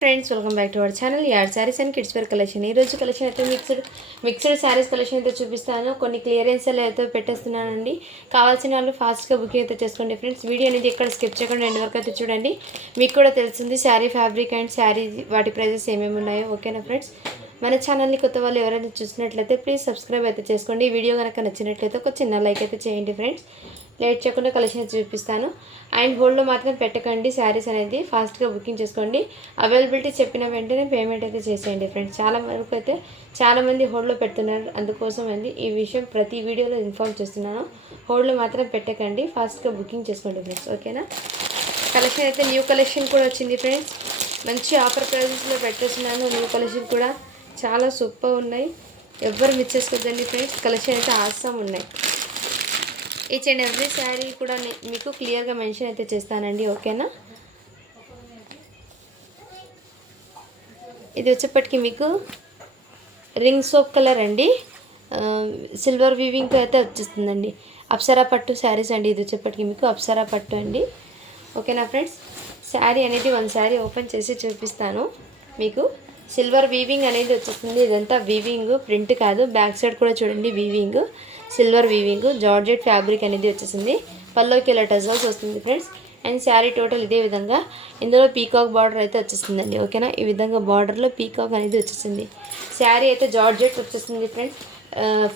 Friends welcome back to our channel add saris and kids wear collection. ఈ రోజు collection అయితే mixed saris collection అయితే చూపిస్తాను. కొన్ని క్లియరెన్స్ అయితే పెట్టేస్తున్నానండి. కావాల్సిన వాళ్ళు ఫాస్ట్గా బుకింగ్ అయితే చేసుకోండి ఫ్రెండ్స్. వీడియో అనేది ఎక్కడ స్కిప్ చేయకుండా ఎండ్ వరకు అయితే చూడండి. మీకు కూడా తెలిసింది శారీ ఫ్యాబ్రిక్ అండ్ శారీ వాటి ప్రైజెస్ ఏమేమి ఉన్నాయో. ఓకేనా ఫ్రెండ్స్, మన ఛానల్ని కొత్త వాళ్ళు ఎవరైనా చూసినట్లయితే ప్లీజ్ సబ్స్క్రైబ్ అయితే చేసుకోండి. ఈ వీడియో కనుక నచ్చినట్లయితే ఒక చిన్న లైక్ అయితే చేయండి ఫ్రెండ్స్. లేట్ చేయకుండా కలెక్షన్ చూపిస్తాను. అండ్ హోల్డ్లో మాత్రం పెట్టకండి శారీస్ అనేది, ఫాస్ట్గా బుకింగ్ చేసుకోండి. అవైలబిలిటీ చెప్పిన వెంటనే పేమెంట్ అయితే చేసేయండి ఫ్రెండ్స్. చాలా వరకు అయితే చాలామంది హోల్డ్లో పెడుతున్నారు, అందుకోసం అండి ఈ విషయం ప్రతి వీడియోలో ఇన్ఫార్మ్ చేస్తున్నాను. హోల్డ్లో మాత్రం పెట్టకండి, ఫాస్ట్గా బుకింగ్ చేసుకోండి ఫ్రెండ్స్. ఓకేనా, కలెక్షన్ అయితే న్యూ కలెక్షన్ కూడా వచ్చింది ఫ్రెండ్స్. మంచి ఆఫర్ ప్రైజెస్లో పెట్టేస్తున్నాను. న్యూ కలెక్షన్ కూడా చాలా సూపర్ ఉన్నాయి, ఎవ్వరు మిస్ చేసుకోవద్దండి ఫ్రెండ్స్. కలెక్షన్ అయితే ఆసమ్ ఉన్నాయి. ఈచ్ అండ్ ఎవ్రీ శారీ కూడా మీకు క్లియర్గా మెన్షన్ అయితే చేస్తానండి. ఓకేనా, ఇది వచ్చేప్పటికి మీకు రింగ్ సోప్ కలర్ అండి, సిల్వర్ వీవింగ్ అయితే వచ్చేస్తుందండి. అప్సరా పట్టు శారీస్ అండి. ఇది వచ్చేప్పటికి మీకు అప్సరా పట్టు అండి. ఓకేనా ఫ్రెండ్స్, శారీ అనేది వన్ శారీ ఓపెన్ చేసి చూపిస్తాను మీకు. సిల్వర్ వీవింగ్ అనేది వచ్చేస్తుంది. ఇదంతా వీవింగ్, ప్రింట్ కాదు. బ్యాక్ సైడ్ కూడా చూడండి weaving, silver weaving, georgette fabric అనేది వచ్చేసింది. పల్లోకి ఇలా టజల్స్ వస్తుంది ఫ్రెండ్స్. అండ్ శారీ టోటల్ ఇదే విధంగా, ఇందులో పీకాక్ బార్డర్ అయితే వచ్చేసిందండి. ఓకేనా, ఈ విధంగా బార్డర్లో పీకాక్ అనేది వచ్చేసింది. శారీ అయితే జార్జెట్ వచ్చేసింది ఫ్రెండ్స్.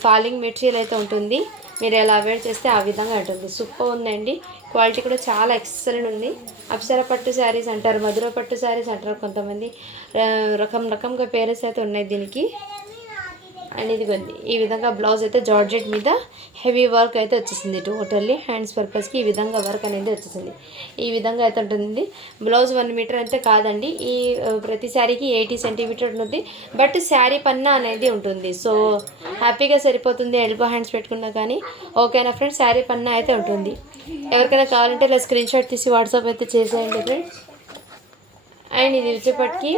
ఫాలింగ్ మెటీరియల్ అయితే ఉంటుంది. మీరు ఎలా వేర్ చేస్తే ఆ విధంగా ఉంటుంది. సూపర్ ఉందండి, క్వాలిటీ కూడా చాలా ఎక్సలెంట్ ఉంది. అప్సరా పట్టు శారీస్ అంటారు, మధుర పట్టు శారీస్ అంటారు కొంతమంది, రకంగా పేరెస్ అయితే ఉన్నాయి దీనికి. అండ్ ఇదిగోండి ఈ విధంగా బ్లౌజ్ అయితే జార్జెట్ మీద హెవీ వర్క్ అయితే వచ్చేసింది. టోటల్లీ హ్యాండ్స్ పర్పస్కి ఈ విధంగా వర్క్ అనేది వచ్చేసింది. ఈ విధంగా అయితే ఉంటుంది. బ్లౌజ్ 1 మీటర్ అయితే కాదండి, ఈ ప్రతి శారీకి 80 సెంటీమీటర్ ఉంటుంది. బట్ శారీ పన్నా అనేది ఉంటుంది, సో హ్యాపీగా సరిపోతుంది ఎల్బో హ్యాండ్స్ పెట్టుకున్నా కానీ. ఓకేనా ఫ్రెండ్స్, శారీ పన్నా అయితే ఉంటుంది. ఎవరికైనా కావాలంటే ఇలా స్క్రీన్ షాట్ తీసి వాట్సాప్ అయితే చేసేయండి ఫ్రెండ్స్. అండ్ ఇది వచ్చేప్పటికి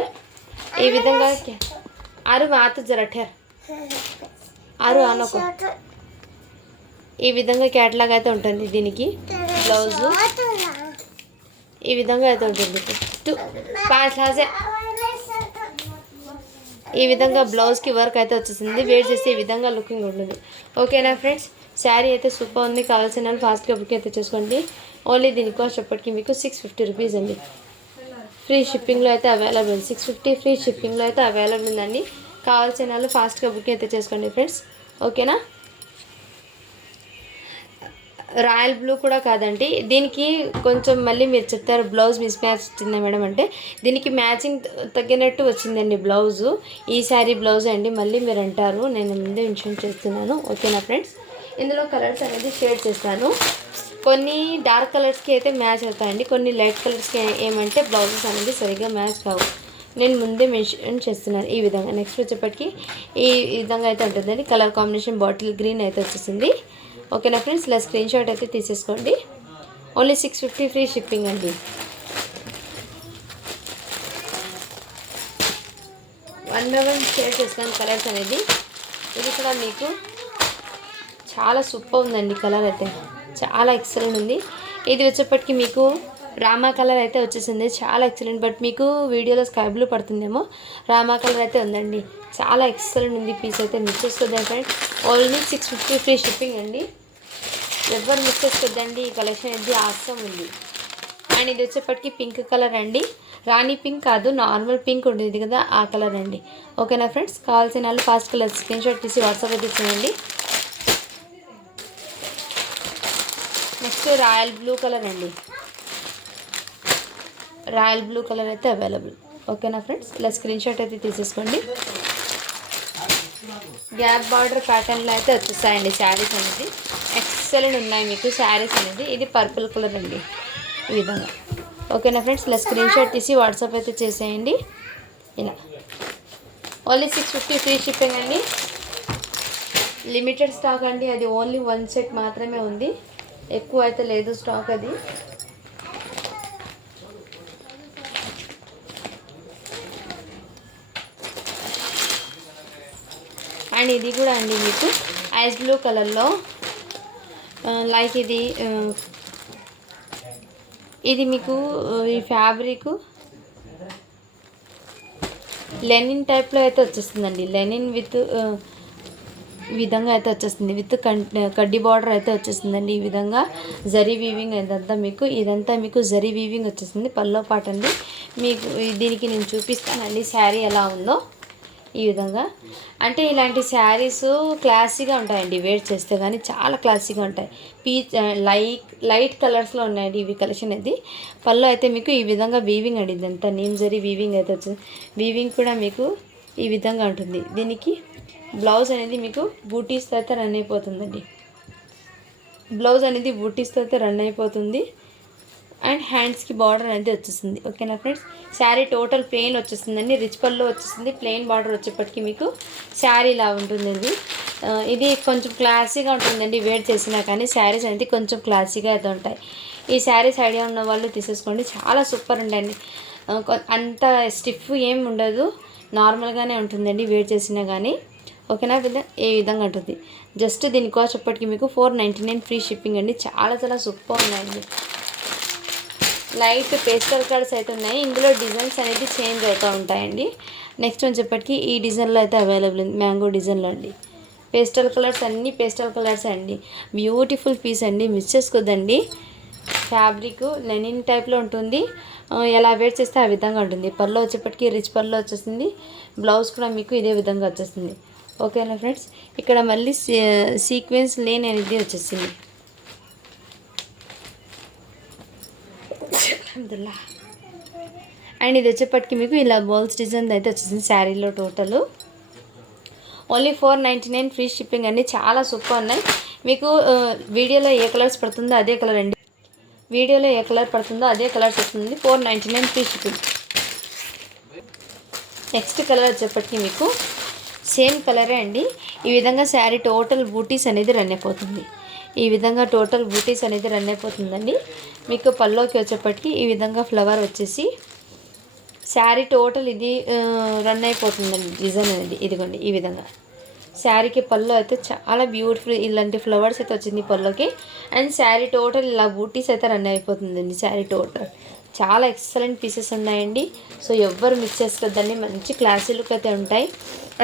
ఈ విధంగా ఆరు మాత జరఠర్ ఆరు ఆనొక ఈ విధంగా క్యాట్లాగ్ అయితే ఉంటుంది. దీనికి బ్లౌజు ఈ విధంగా అయితే ఉంటుంది. 5 ఈ విధంగా బ్లౌజ్కి వర్క్ అయితే వచ్చేసింది. వేర్ చేస్తే ఈ విధంగా లుకింగ్ ఉంటుంది. ఓకేనా ఫ్రెండ్స్, శారీ అయితే సూపర్ ఉంది. కావాల్సిన వాళ్ళు ఫాస్ట్గా బుక్ అయితే చేసుకోండి. ఓన్లీ దీని కాస్ట్ ఎప్పటికీ మీకు 650 రూపీస్ అండి. ఫ్రీ షిప్పింగ్లో అయితే అవైలబుల్, 650 ఫ్రీ షిప్పింగ్లో అయితే అవైలబుల్ ఉందండి. కావాల్సిన వాళ్ళు ఫాస్ట్గా బుక్ అయితే చేసుకోండి ఫ్రెండ్స్. ఓకేనా, రాయల్ బ్లూ కూడా కాదండి, దీనికి కొంచెం మళ్ళీ మీరు చెప్తారు బ్లౌజ్ మిస్ మ్యాచ్ వచ్చిందా మేడం అంటే, దీనికి మ్యాచింగ్ తగ్గినట్టు వచ్చిందండి బ్లౌజు. ఈ శారీ బ్లౌజ్ అండి మళ్ళీ మీరు అంటారు, నేను ముందే మెన్షన్ చేస్తున్నాను. ఓకేనా ఫ్రెండ్స్, ఇందులో కలర్స్ అనేది షేడ్ చేస్తాను. కొన్ని డార్క్ కలర్స్కి అయితే మ్యాచ్ అవుతాయండి, కొన్ని లైట్ కలర్స్కి ఏమంటే బ్లౌజెస్ అనేది సరిగ్గా మ్యాచ్ కావు, నేను ముందే మెన్షన్ చేస్తున్నాను. ఈ విధంగా నెక్స్ట్ వచ్చేప్పటికి ఈ విధంగా అయితే ఉంటుందండి. కలర్ కాంబినేషన్ బాటిల్ గ్రీన్ అయితే వచ్చేసింది. ఓకేనా ఫ్రెండ్స్, ఇలా స్క్రీన్ షాట్ అయితే తీసేసుకోండి. ఓన్లీ 650 ఫ్రీ షిప్పింగ్ అండి. వన్ బై వన్ షేర్ చేస్తాను కలర్స్ అనేది. ఇది కూడా మీకు చాలా సూపర్ ఉందండి, కలర్ అయితే చాలా ఎక్సలెంట్ ఉంది. ఇది వచ్చేప్పటికి మీకు రామా కలర్ అయితే వచ్చేసింది, చాలా ఎక్సలెంట్. బట్ మీకు వీడియోలో స్కై బ్లూ పడుతుందేమో, రామా కలర్ అయితే ఉందండి, చాలా ఎక్సలెంట్ ఉంది. పీస్ అయితే మిస్ చేసుకోద్దా ఫ్రెండ్. ఓన్లీ 650 ఫ్రీ షిప్పింగ్ అండి, ఎవరు మిస్ చేసుకోద్దండి. ఈ కలెక్షన్ అయితే ఆసమ్ ఉంది. అండ్ ఇది వచ్చేప్పటికి పింక్ కలర్ అండి, రాణి పింక్ కాదు, నార్మల్ పింక్ ఉంటుంది కదా ఆ కలర్ అండి. ఓకేనా ఫ్రెండ్స్, కావాల్సిన వాళ్ళు ఫాస్ట్ కలర్ స్క్రీన్ షాట్ తీసి వాట్సాప్ అయితే చేయండి. నెక్స్ట్ రాయల్ బ్లూ కలర్ అండి, రాయల్ బ్లూ కలర్ అయితే అవైలబుల్. ఓకేనా ఫ్రెండ్స్, ఇలా స్క్రీన్ షాట్ అయితే తీసేసుకోండి. గ్యాప్ బార్డర్ ప్యాటర్న్లో అయితే వచ్చేస్తాయండి శారీస్ అనేది, ఎక్సలెంట్ ఉన్నాయి మీకు శారీస్ అనేది. ఇది పర్పుల్ కలర్ అండి ఈ విధంగా. ఓకేనా ఫ్రెండ్స్, ఇలా స్క్రీన్ షాట్ తీసి వాట్సాప్ అయితే చేసేయండి. ఇలా ఓన్లీ 650 ఫ్రీ షిప్పింగ్ అండి. లిమిటెడ్ స్టాక్ అండి, అది ఓన్లీ 1 సెట్ మాత్రమే ఉంది, ఎక్కువ అయితే లేదు స్టాక్ అది. అండ్ ఇది కూడా అండి మీకు ఐస్ బ్లూ కలర్లో, లైక్ ఇది మీకు ఈ ఫ్యాబ్రిక్ లెనిన్ టైప్లో అయితే వచ్చేస్తుందండి. లెనిన్ విత్ ఈ విధంగా అయితే వచ్చేస్తుంది. విత్ కడ్డీ బార్డర్ అయితే వచ్చేస్తుందండి. ఈ విధంగా జరీ వీవింగ్ ఇదంతా మీకు జరీ వీవింగ్ వచ్చేస్తుంది. పల్లో పాట అండి. మీకు దీనికి నేను చూపిస్తానండి శారీ ఎలా ఉందో. ఈ విధంగా అంటే ఇలాంటి శారీస్ క్లాసీగా ఉంటాయండి. వేర్ చేస్తే కానీ చాలా క్లాసీగా ఉంటాయి. పీచ్ లైట్ కలర్స్లో ఉన్నాయండి ఇవి కలెక్షన్ అది. పళ్ళు అయితే మీకు ఈ విధంగా వీవింగ్ అండి. ఇదంతా నీమ్ జరీ వీవింగ్ అయితే వచ్చింది. వీవింగ్ కూడా మీకు ఈ విధంగా ఉంటుంది. దీనికి బ్లౌజ్ అనేది మీకు బూటీస్తో అయితే రన్ అయిపోతుందండి. బ్లౌజ్ అనేది బూటీస్తో అయితే రన్ అయిపోతుంది. అండ్ హ్యాండ్స్కి బార్డర్ అనేది వచ్చేస్తుంది. ఓకేనా ఫ్రెండ్స్, శారీ టోటల్ ప్లెయిన్ వచ్చేస్తుందండి. రిచ్ పళ్ళు వచ్చేస్తుంది. ప్లెయిన్ బార్డర్ వచ్చేప్పటికి మీకు శారీ ఇలా ఉంటుందండి. ఇది కొంచెం క్లాసీగా ఉంటుందండి. వేర్ చేసినా కానీ శారీస్ అనేది కొంచెం క్లాసీగా అయితే ఉంటాయి. ఈ శారీస్ ఐడియా ఉన్న వాళ్ళు తీసేసుకోండి. చాలా సూపర్ ఉండండి. అంత స్టిఫ్ ఏం ఉండదు, నార్మల్గానే ఉంటుందండి వేర్ చేసినా కానీ. ఓకేనా, ఏ విధంగా ఉంటుంది. జస్ట్ దీని కాస్ట్ ఇప్పటికి మీకు 499 ఫ్రీ షిప్పింగ్ అండి. చాలా చాలా సూపర్ ఉన్నాయండి. లైట్ పేస్టల్ కలర్స్ అయితే ఉన్నాయి. ఇందులో డిజైన్స్ అనేది చేంజ్ అవుతూ ఉంటాయండి. నెక్స్ట్ వచ్చేప్పటికి ఈ డిజైన్లో అయితే అవైలబుల్ ఉంది. మ్యాంగో డిజైన్లో అండి. పేస్టల్ కలర్స్ అన్నీ పేస్టల్ కలర్స్ అండి. బ్యూటిఫుల్ పీస్ అండి, మిస్ చేసుకోద్దండి. ఫ్యాబ్రిక్ లెనిన్ టైప్లో ఉంటుంది. ఎలా వేర్ చేస్తే ఆ విధంగా ఉంటుంది. పళ్ళు వచ్చేప్పటికి రిచ్ పళ్ళు వచ్చేస్తుంది. బ్లౌజ్ కూడా మీకు ఇదే విధంగా వచ్చేస్తుంది. ఓకేనా ఫ్రెండ్స్, ఇక్కడ మళ్ళీ సీక్వెన్స్ లేన్ అనేది వచ్చేసింది. అల్హమ్దుల్లా. అండ్ ఇది వచ్చేప్పటికి మీకు ఇలా బాల్స్ డిజైన్ అయితే వచ్చేసింది శారీలో. టోటల్ ఓన్లీ 499 ఫ్రీ షిప్పింగ్ అండి. చాలా సూపర్ ఉన్నాయి. మీకు వీడియోలో ఏ కలర్స్ పడుతుందో అదే కలర్ అండి. వీడియోలో ఏ కలర్ పడుతుందో అదే కలర్స్ వస్తుంది. 499 ఫ్రీ షిప్పింగ్. నెక్స్ట్ కలర్ వచ్చేప్పటికి మీకు సేమ్ కలరే అండి. ఈ విధంగా శారీ టోటల్ బూటీస్ అనేది రన్ అయిపోతుంది. ఈ విధంగా టోటల్ బూటీస్ అనేది రన్ అయిపోతుందండి. మీకు పల్లోకి వచ్చేప్పటికి ఈ విధంగా ఫ్లవర్ వచ్చేసి శారీ టోటల్ ఇది రన్ అయిపోతుందండి. డిజైన్ అనేది ఇదిగోండి ఈ విధంగా. శారీకి పళ్ళు అయితే చాలా బ్యూటిఫుల్ ఇలాంటి ఫ్లవర్స్ అయితే వచ్చింది పళ్ళుకి. అండ్ శారీ టోటల్ ఇలా బూటీస్ అయితే రన్ అయిపోతుందండి. శారీ టోటల్ చాలా ఎక్సలెంట్ పీసెస్ ఉన్నాయండి. సో ఎవ్వరు మిస్ చేసుకోవద్దండి. మంచి క్లాసీ లుక్ అయితే ఉంటాయి,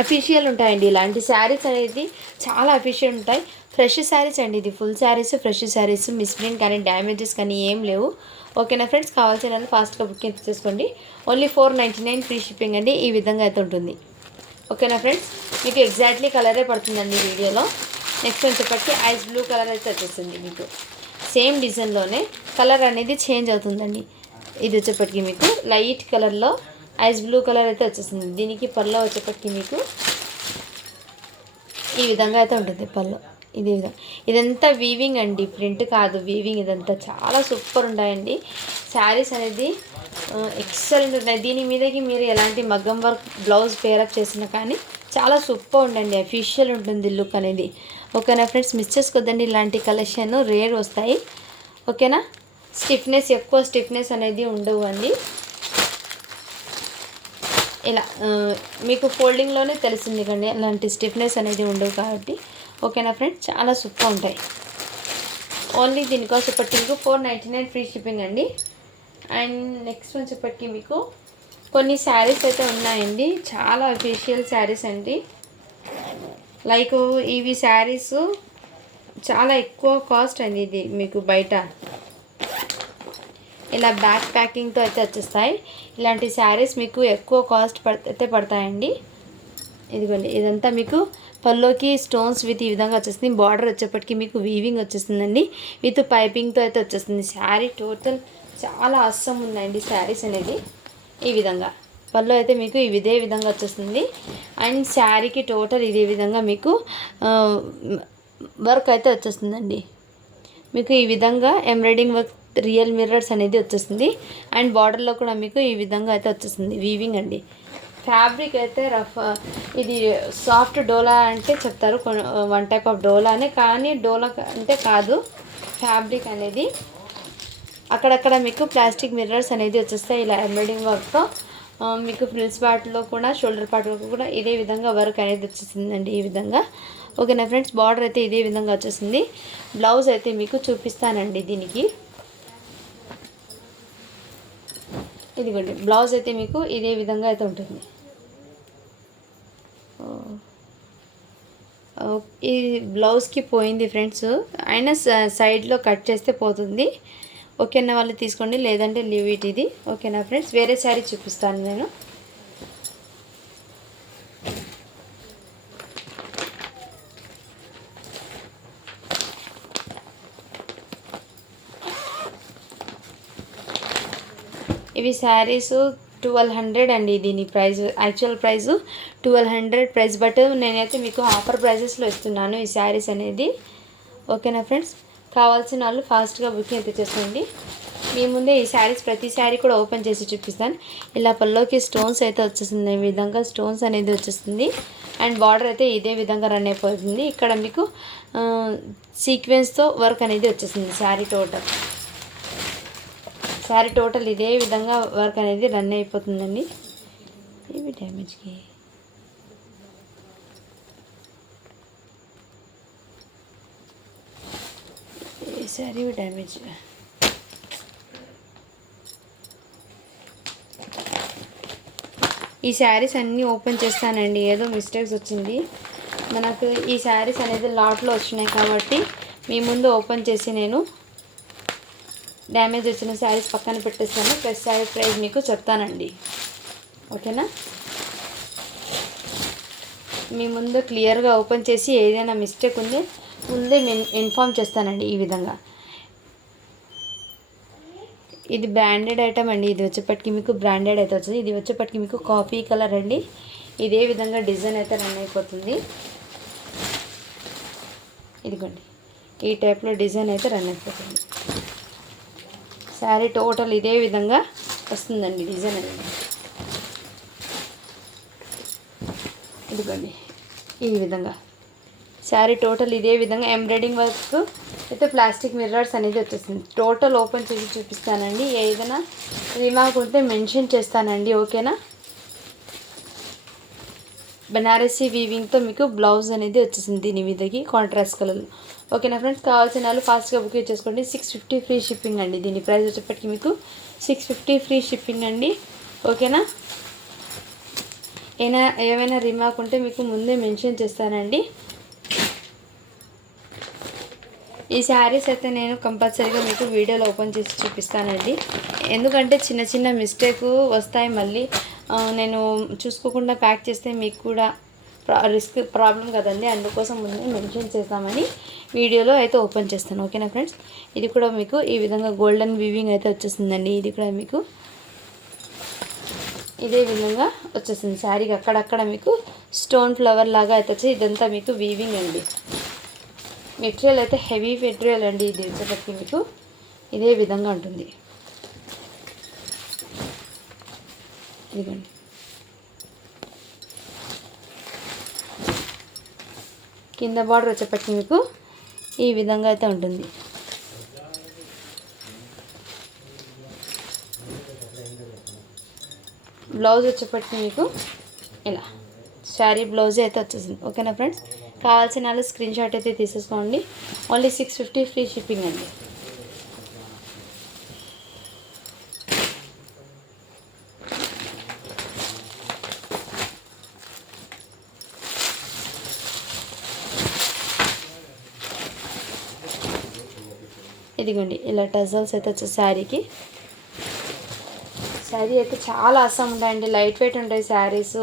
అఫీషియల్ ఉంటాయండి. ఇలాంటి శారీస్ అనేది చాలా అఫీషియల్ ఉంటాయి. ఫ్రెష్ శారీస్ అండి. ఇది full saris, fresh saris. Misprint కానీ డ్యామేజెస్ కానీ ఏం లేవు. ఓకేనా ఫ్రెండ్స్, కావాల్సిన వాళ్ళు ఫాస్ట్గా బుకింగ్ చేసుకోండి. ఓన్లీ 499 ఫ్రీ షిప్పింగ్ అండి. ఈ విధంగా అయితే ఉంటుంది. ఓకేనా ఫ్రెండ్స్, మీకు ఎగ్జాక్ట్లీ కలరే పడుతుందండి వీడియోలో. నెక్స్ట్ వచ్చేప్పటికి ఐస్ బ్లూ కలర్ అయితే వచ్చేస్తుంది. మీకు సేమ్ డిజైన్లోనే కలర్ అనేది చేంజ్ అవుతుందండి. ఇది వచ్చేప్పటికి మీకు లైట్ కలర్లో ఐస్ బ్లూ కలర్ అయితే వచ్చేస్తుంది. దీనికి పళ్ళు వచ్చేప్పటికి మీకు ఈ విధంగా అయితే ఉంటుంది. పళ్ళు ఇదే విధంగా. ఇదంతా వీవింగ్ అండి, ప్రింట్ కాదు, వీవింగ్. ఇదంతా చాలా సూపర్ ఉంటాయండి. శారీస్ అనేది ఎక్సలెంట్ ఉన్నాయి. దీని మీదకి మీరు ఎలాంటి మగ్గం వర్క్ బ్లౌజ్ పేరప్ చేసినా కానీ చాలా సూపర్ ఉండండి. అఫీషియల్ ఉంటుంది లుక్ అనేది. ఓకేనా ఫ్రెండ్స్, మిస్ చేసుకోద్దండి. ఇలాంటి కలెక్షన్ రేర్ వస్తాయి. ఓకేనా, ఎక్కువ స్టిఫ్నెస్ అనేది ఉండవు అండి. ఇలా మీకు ఫోల్డింగ్లోనే తెలిసింది కండి, అలాంటి స్టిఫ్నెస్ అనేది ఉండవు కాబట్టి. ఓకేనా ఫ్రెండ్స్, చాలా సూపర్ ఉంటాయి. ఓన్లీ దీనికోసం ఇప్పటికి మీకు 499 ఫ్రీ షిప్పింగ్ అండి. అండ్ నెక్స్ట్ వచ్చేప్పటికి మీకు కొన్ని శారీస్ అయితే ఉన్నాయండి. చాలా అఫీషియల్ శారీస్ అండి. లైక్ ఇవి శారీస్ చాలా ఎక్కువ కాస్ట్ అండి. ఇది మీకు బయట ఇలా బ్యాక్ ప్యాకింగ్తో అయితే వచ్చేస్తాయి. ఇలాంటి శారీస్ మీకు ఎక్కువ కాస్ట్ అయితే పడతాయండి. ఇదిగోండి, ఇదంతా మీకు పల్లోకి స్టోన్స్ విత్ ఈ విధంగా వచ్చేస్తుంది. బార్డర్ వచ్చేప్పటికి మీకు వీవింగ్ వచ్చేస్తుందండి. విత్ పైపింగ్తో అయితే వచ్చేస్తుంది. శారీ టోటల్ చాలా అస్సం ఉందండి శారీస్ అనేది. ఈ విధంగా పళ్ళు అయితే మీకు ఇదే విధంగా వచ్చేస్తుంది. అండ్ శారీకి టోటల్ ఇదే విధంగా మీకు వర్క్ అయితే వచ్చేస్తుందండి. మీకు ఈ విధంగా ఎంబ్రాయిడింగ్ వర్క్ రియల్ మిర్రర్స్ అనేది వచ్చేస్తుంది. అండ్ బార్డర్లో కూడా మీకు ఈ విధంగా అయితే వచ్చేస్తుంది వీవింగ్ అండి. ఫ్యాబ్రిక్ అయితే రఫ్, ఇది సాఫ్ట్ డోలా అంటే చెప్తారు, వన్ టైప్ ఆఫ్ డోలానే, కానీ డోలా అంటే కాదు. ఫ్యాబ్రిక్ అనేది అక్కడక్కడ మీకు ప్లాస్టిక్ మిర్రర్స్ అనేది వచ్చేస్తాయి. ఇలా ఎంబ్రాయిడింగ్ వర్క్తో మీకు ఫ్రిల్స్ పార్ట్లో కూడా షోల్డర్ పార్ట్లో కూడా ఇదే విధంగా వర్క్ అనేది వచ్చేసిందండి. ఈ విధంగా. ఓకేనా ఫ్రెండ్స్, బార్డర్ అయితే ఇదే విధంగా వచ్చేసింది. బ్లౌజ్ అయితే మీకు చూపిస్తానండి. దీనికి ఇదిగోండి బ్లౌజ్ అయితే మీకు ఇదే విధంగా అయితే ఉంటుంది. ఈ బ్లౌజ్కి పోయింది ఫ్రెండ్స్, అయినా సైడ్లో కట్ చేస్తే పోతుంది. ఓకేనా వాళ్ళు తీసుకోండి, లేదంటే లీవ్ ఇట్ ఇది. ఓకేనా ఫ్రెండ్స్, వేరే శారీ చూపిస్తాను నేను. ఇవి శారీస్ 1200 అండి. దీని price, actual price 1200 price, but నేనైతే మీకు ఆఫర్ ప్రైజెస్లో ఇస్తున్నాను ఈ శారీస్ అనేది. ఓకేనా ఫ్రెండ్స్, కావాల్సిన వాళ్ళు ఫాస్ట్గా బుకింగ్ అయితే చేసుకోండి. మీ ముందే ఈ శారీస్ ప్రతి శారీ కూడా ఓపెన్ చేసి చూపిస్తాను. ఇలా పల్లోకి స్టోన్స్ అయితే వచ్చేస్తుంది, ఈ విధంగా స్టోన్స్ అనేది వచ్చేస్తుంది. అండ్ బార్డర్ అయితే ఇదే విధంగా రన్ అయిపోతుంది. ఇక్కడ మీకు సీక్వెన్స్తో వర్క్ అనేది వచ్చేస్తుంది. శారీ టోటల్ ఇదే విధంగా వర్క్ అనేది రన్ అయిపోతుందండి. ఇవి డ్యామేజ్కి ఈ శారీ డ్యామేజ్. ఈ శారీస్ అన్నీ ఓపెన్ చేస్తానండి, ఏదో మిస్టేక్స్ వచ్చింది. మనకు ఈ శారీస్ అనేది లాట్లో వచ్చినాయి కాబట్టి మీ ముందు ఓపెన్ చేసి నేను డ్యామేజ్ వచ్చిన శారీస్ పక్కన పెట్టేస్తాను. ప్లస్ శారీ ప్రైస్ మీకు చెప్తానండి. ఓకేనా, మీ ముందు క్లియర్గా ఓపెన్ చేసి ఏదైనా మిస్టేక్ ఉంటే ముందే ఇన్ఫామ్ చేస్తానండి. ఈ విధంగా ఇది బ్రాండెడ్ ఐటమ్ అండి. ఇది వచ్చేప్పటికి మీకు బ్రాండెడ్ అయితే వచ్చింది. ఇది వచ్చేప్పటికి మీకు కాఫీ కలర్ అండి. ఇదే విధంగా డిజైన్ అయితే రన్ అయిపోతుంది. ఇదిగోండి, ఈ టైప్లో డిజైన్ అయితే రన్ అయిపోతుంది. శారీ టోటల్ ఇదే విధంగా వస్తుందండి డిజైన్ అనేది. ఇదిగోండి, ఈ విధంగా శారీ టోటల్ ఇదే విధంగా ఎంబ్రాయిడింగ్ వర్క్ అయితే ప్లాస్టిక్ మిర్రర్స్ అనేది వచ్చేస్తుంది. టోటల్ ఓపెన్ చేసి చూపిస్తానండి. ఏదైనా రిమార్క్ ఉంటే మెన్షన్ చేస్తానండి. ఓకేనా, బనారసి వీవింగ్తో మీకు బ్లౌజ్ అనేది వచ్చేసింది దీని మీదకి కాంట్రాస్ట్ కలర్లో. ఓకేనా ఫ్రెండ్స్, కావాల్సిన వాళ్ళు ఫాస్ట్గా బుక్ చేసుకోండి. 650 ఫ్రీ షిప్పింగ్ అండి. దీని ప్రైస్ వచ్చేప్పటికి మీకు 650 ఫ్రీ షిప్పింగ్ అండి. ఓకేనా, ఏమైనా రిమార్క్ ఉంటే మీకు ముందే మెన్షన్ చేస్తానండి. ఈ శారీస్ అయితే నేను కంపల్సరీగా మీకు వీడియోలో ఓపెన్ చేసి చూపిస్తానండి. ఎందుకంటే చిన్న చిన్న మిస్టేక్ వస్తాయి. మళ్ళీ నేను చూసుకోకుండా ప్యాక్ చేస్తే మీకు కూడా ప్రాబ్లం కదండి. అందుకోసం ముందే మెన్షన్ చేస్తామని వీడియోలో అయితే ఓపెన్ చేస్తాను. ఓకేనా ఫ్రెండ్స్, ఇది కూడా మీకు ఈ విధంగా గోల్డెన్ వీవింగ్ అయితే వచ్చేస్తుందండి. ఇది కూడా మీకు ఇదే విధంగా వచ్చేస్తుంది. శారీకి అక్కడక్కడ మీకు స్టోన్ ఫ్లవర్ లాగా అయితే వచ్చి ఇదంతా మీకు వీవింగ్ అండి. మెటీరియల్ అయితే హెవీ మెటీరియల్ అండి. ఇది వచ్చేటప్పటికి మీకు ఇదే విధంగా ఉంటుంది. ఇదిగోండి, కింద బార్డర్ వచ్చేప్పటికి మీకు ఈ విధంగా అయితే ఉంటుంది. బ్లౌజ్ వచ్చేప్పటికి మీకు ఇలా శారీ బ్లౌజే అయితే వచ్చేసింది. ఓకేనా ఫ్రెండ్స్, కావాల్సిన వాళ్ళు స్క్రీన్ షాట్ అయితే తీసేసుకోండి. ఓన్లీ 650 ఫ్రీ షిప్పింగ్ అండి. ఇదిగోండి, ఇలా టజల్స్ అయితే వచ్చే శారీకి. శారీ అయితే చాలా ఆసమ్ ఉంటాయండి. లైట్ వెయిట్ ఉంటాయి శారీస్.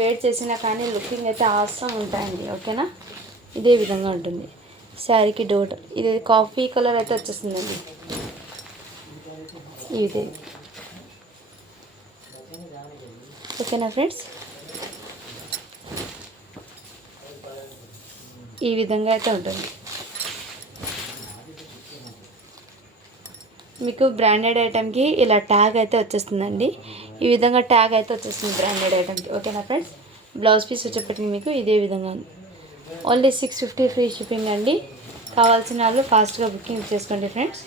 వెయిట్ చేసినా కానీ లుకింగ్ అయితే ఆసమ్ ఉంటాయండి. ఓకేనా, ఇదే విధంగా ఉంటుంది శారీకి డోట్. ఇది కాఫీ కలర్ అయితే వచ్చేస్తుందండి. ఇది ఓకేనా ఫ్రెండ్స్, ఈ విధంగా అయితే ఉంటుంది. మీకు బ్రాండెడ్ ఐటమ్కి ఇలా ట్యాగ్ అయితే వచ్చేస్తుందండి. ఈ విధంగా ట్యాగ్ అయితే వచ్చేస్తుంది బ్రాండెడ్ ఐటమ్కి. ఓకేనా ఫ్రెండ్స్, బ్లౌజ్ పీస్ వచ్చేప్పటికి మీకు ఇదే విధంగా ఉంది. ఓన్లీ 650 ఫ్రీ షిప్పింగ్ అండి. కావాల్సిన వాళ్ళు ఫాస్ట్గా బుకింగ్ చేసుకోండి ఫ్రెండ్స్.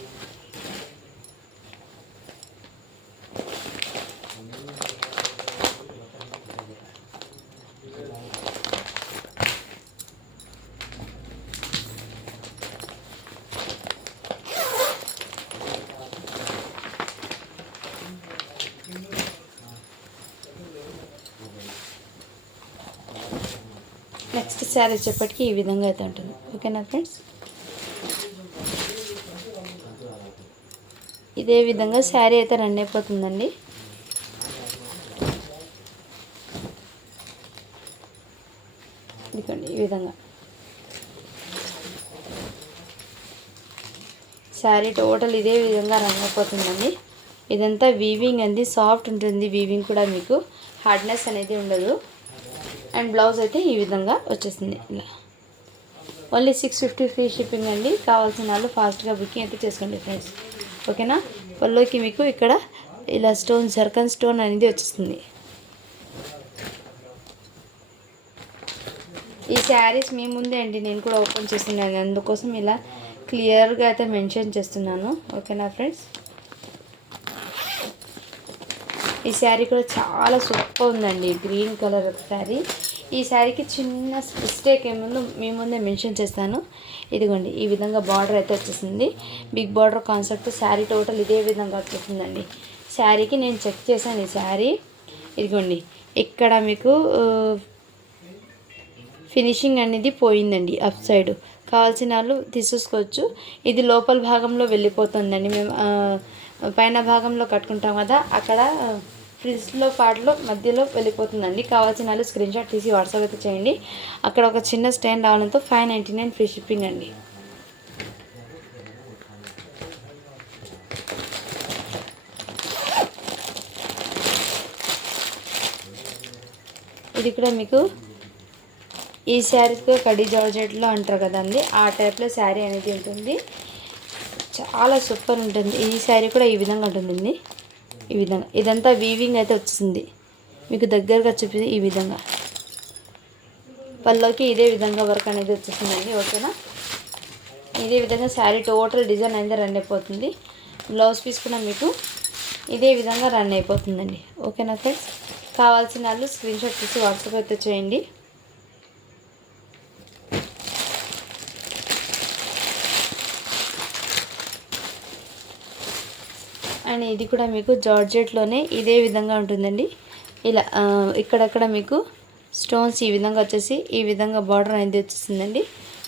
నెక్స్ట్ శారీ వచ్చేప్పటికి ఈ విధంగా అయితే ఉంటుంది. ఓకేనా ఫ్రెండ్స్, ఇదే విధంగా శారీ అయితే రన్ అయిపోతుందండి. ఇదిగోండి ఈ విధంగా శారీ టోటల్ ఇదే విధంగా రన్ అయిపోతుందండి. ఇదంతా వీవింగ్ అండి, సాఫ్ట్ ఉంటుంది వీవింగ్ కూడా, మీకు హార్డ్నెస్ అనేది ఉండదు. అండ్ బ్లౌజ్ అయితే ఈ విధంగా వచ్చేసింది. ఇలా ఓన్లీ 650 ఫ్రీ షిప్పింగ్ అండి. కావాల్సిన వాళ్ళు ఫాస్ట్గా బుకింగ్ అయితే చేసుకోండి ఫ్రెండ్స్. ఓకేనా, పళ్ళుకి మీకు ఇక్కడ ఇలా స్టోన్, జర్కన్ స్టోన్ అనేది వచ్చేస్తుంది. ఈ శారీస్ మీ ముందే అండి నేను కూడా ఓపెన్ చేస్తున్నాను, అందుకోసం ఇలా క్లియర్గా అయితే మెన్షన్ చేస్తున్నాను. ఓకేనా ఫ్రెండ్స్, ఈ శారీ కూడా చాలా సూపర్ ఉందండి, గ్రీన్ కలర్ శారీ. ఈ శారీకి చిన్న మిస్టేక్ ఏముందో మీ ముందే మెన్షన్ చేస్తాను. ఇదిగోండి ఈ విధంగా బార్డర్ అయితే వచ్చేసింది, big border concept. Sari total ఇదే విధంగా వచ్చేసిందండి. శారీకి నేను చెక్ చేశాను ఈ శారీ. ఇదిగోండి ఇక్కడ మీకు ఫినిషింగ్ అనేది పోయిందండి అప్ సైడ్, కావాల్సిన వాళ్ళు తీసేసుకోవచ్చు. ఇది లోపల భాగంలో వెళ్ళిపోతుందండి. మేము పైన భాగంలో కట్టుకుంటాం కదా, అక్కడ ఫ్రిల్స్లో పార్ట్లో మధ్యలో వెళ్ళిపోతుందండి. కావాల్సిన వాళ్ళు స్క్రీన్ షాట్ తీసి వాట్సాప్ అయితే చేయండి. అక్కడ ఒక చిన్న స్టాండ్ రావడంతో 599 ఫ్రీ షిప్పింగ్ అండి. ఇది కూడా మీకు ఈ శారీకి కడి జార్జెట్లో అంటారు కదండి, ఆ టైప్లో శారీ అనేది ఉంటుంది. చాలా సూపర్ ఉంటుంది. ఈ శారీ కూడా ఈ విధంగా ఉంటుందండి. ఈ విధంగా ఇదంతా వీవింగ్ అయితే వచ్చింది, మీకు దగ్గరగా చూపింది. ఈ విధంగా పళ్ళకి ఇదే విధంగా వర్క్ అనేది వచ్చేసిందండి. ఓకేనా, ఇదే విధంగా శారీ టోటల్ డిజైన్ అనేది రన్ అయిపోతుంది. బ్లౌజ్ పీస్ కూడా మీకు ఇదే విధంగా రన్ అయిపోతుందండి. ఓకేనా ఫ్రెండ్స్, కావాల్సిన వాళ్ళు స్క్రీన్ షాట్ తీసి వాట్సాప్ అయితే చేయండి. అండ్ ఇది కూడా మీకు జార్జెట్లోనే ఇదే విధంగా ఉంటుందండి. ఇలా ఇక్కడక్కడ మీకు స్టోన్స్ ఈ విధంగా వచ్చేసి ఈ విధంగా బార్డర్ అనేది వచ్చేసిందండి.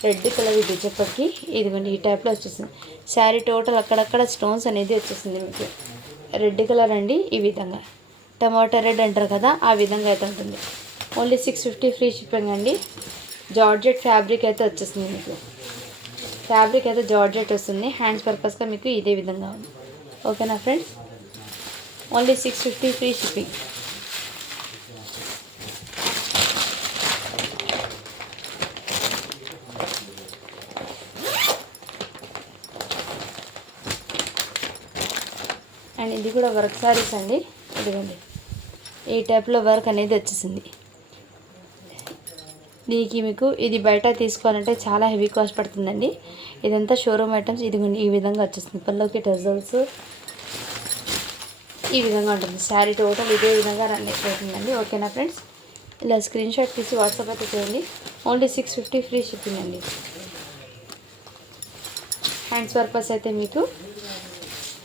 రెడ్ కలర్ ఇది చెప్పకి, ఇదిగోండి ఈ టైప్లో వచ్చేసింది. శారీ టోటల్ అక్కడక్కడ స్టోన్స్ అనేది వచ్చేసింది మీకు. రెడ్ కలర్ అండి, ఈ విధంగా టమాటా రెడ్ అంటారు కదా, ఆ విధంగా అయితే ఉంటుంది. ఓన్లీ 650 ఫ్రీ షిప్పింగ్ అండి. జార్జెట్ ఫ్యాబ్రిక్ అయితే వచ్చేసింది మీకు. ఫ్యాబ్రిక్ అయితే జార్జెట్ వస్తుంది. హ్యాండ్స్ పర్పస్గా మీకు ఇదే విధంగా ఉంది. ఓకేనా friends, only 650 free shipping. And ఇది కూడా వర్క్ సారీస్ అండి. ఇదిగోండి ఈ టైప్లో వర్క్ అనేది వచ్చేసింది. దీనికి మీకు ఇది బయట తీసుకోవాలంటే చాలా హెవీ కాస్ట్ పడుతుందండి. ఇదంతా షోరూమ్ ఐటమ్స్. ఇదిగోండి ఈ విధంగా వచ్చేస్తుంది. పళ్ళకి టజల్స్ ఈ విధంగా ఉంటుంది. శారీ టోటల్ ఇదే విధంగా రన్ అయిపోతుందండి. ఓకేనా ఫ్రెండ్స్, ఇలా స్క్రీన్ షాట్ తీసి వాట్సాప్ అయితే చేయండి. ఓన్లీ 650 ఫ్రీ షిప్పింగ్ అండి. హ్యాండ్స్ పర్పస్ అయితే మీకు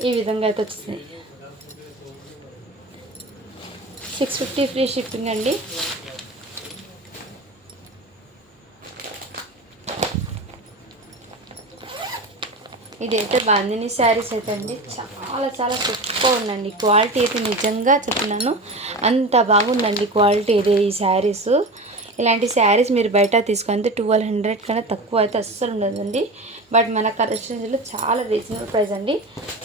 ఈ విధంగా అయితే వచ్చింది. 650 ఫ్రీ షిప్పింగ్ అండి. ఇదైతే బాందిని శారీస్ అయితే అండి చాలా చాలా సూపర్ ఉందండి. క్వాలిటీ అయితే నిజంగా చెప్తున్నాను, అంత బాగుందండి క్వాలిటీ ఇదే ఈ శారీస్. ఇలాంటి శారీస్ మీరు బయట తీసుకుంటే 1200 కన్నా తక్కువ అయితే అస్సలు ఉండదండి. బట్ మన కలెక్షన్స్లో చాలా రీజనబుల్ ప్రైస్ అండి.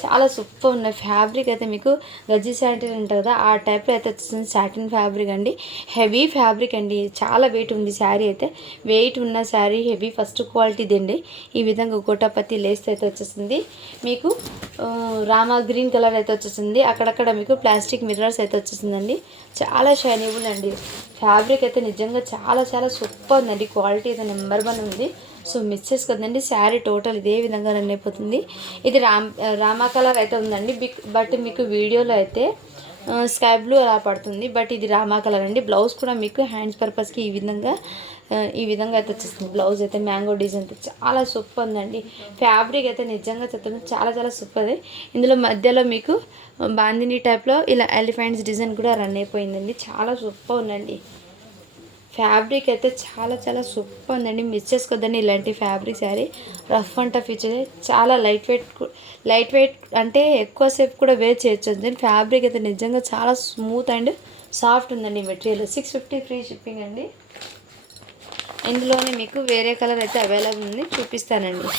చాలా సూపర్ ఉన్నాయి. ఫ్యాబ్రిక్ అయితే మీకు గజ్జి శారీ ఉంటుంది కదా, ఆ టైప్లో అయితే వచ్చేసింది. సాటిన్ ఫ్యాబ్రిక్ అండి, హెవీ ఫ్యాబ్రిక్ అండి. చాలా వెయిట్ ఉంది శారీ అయితే. వెయిట్ ఉన్న శారీ హెవీ ఫస్ట్ క్వాలిటీది అండి. ఈ విధంగా గోటాపత్తి లేస్ అయితే వచ్చేసింది మీకు. రామా గ్రీన్ కలర్ అయితే వచ్చేసింది. అక్కడక్కడ మీకు ప్లాస్టిక్ మిర్రర్స్ అయితే వచ్చేసిందండి. చాలా షైనబుల్ అండి. ఫ్యాబ్రిక్ అయితే నిజంగా చాలా చాలా సూపర్ ఉందండి. క్వాలిటీ అయితే నెంబర్ 1 ఉంది. సో మిస్సెస్ కదండి. శారీ టోటల్ ఇదే విధంగా రన్ అయిపోతుంది. ఇది రామా కలర్ అయితే ఉందండి. బట్ మీకు వీడియోలో అయితే స్కై బ్లూ అలా పడుతుంది. బట్ ఇది రామా కలర్ అండి. బ్లౌజ్ కూడా మీకు హ్యాండ్స్ పర్పస్కి ఈ విధంగా అయితే వచ్చేస్తుంది. బ్లౌజ్ అయితే మ్యాంగో డిజైన్ అయితే చాలా సూపర్ ఉందండి. ఫ్యాబ్రిక్ అయితే నిజంగా చెప్తాను చాలా చాలా సూపర్. ఇందులో మధ్యలో మీకు బాందిని టైప్లో ఇలా ఎలిఫెంట్స్ డిజైన్ కూడా రన్ అయిపోయిందండి. చాలా సూపర్ ఉందండి. ఫ్యాబ్రిక్ అయితే చాలా చాలా సూపర్ ఉందండి. మిస్ చేసుకోవద్దండి ఇలాంటి fabric sari. Rough and tough ఇచ్చేది చాలా లైట్ వెయిట్ అంటే ఎక్కువసేపు కూడా వేర్ చేయొచ్చు. ఫ్యాబ్రిక్ అయితే నిజంగా చాలా స్మూత్ అండ్ సాఫ్ట్ ఉందండి మెటీరియల్. 650 ఫ్రీ షిప్పింగ్ అండి. ఇందులోనే మీకు వేరే కలర్ అయితే అవైలబుల్ ఉంది, చూపిస్తానండి.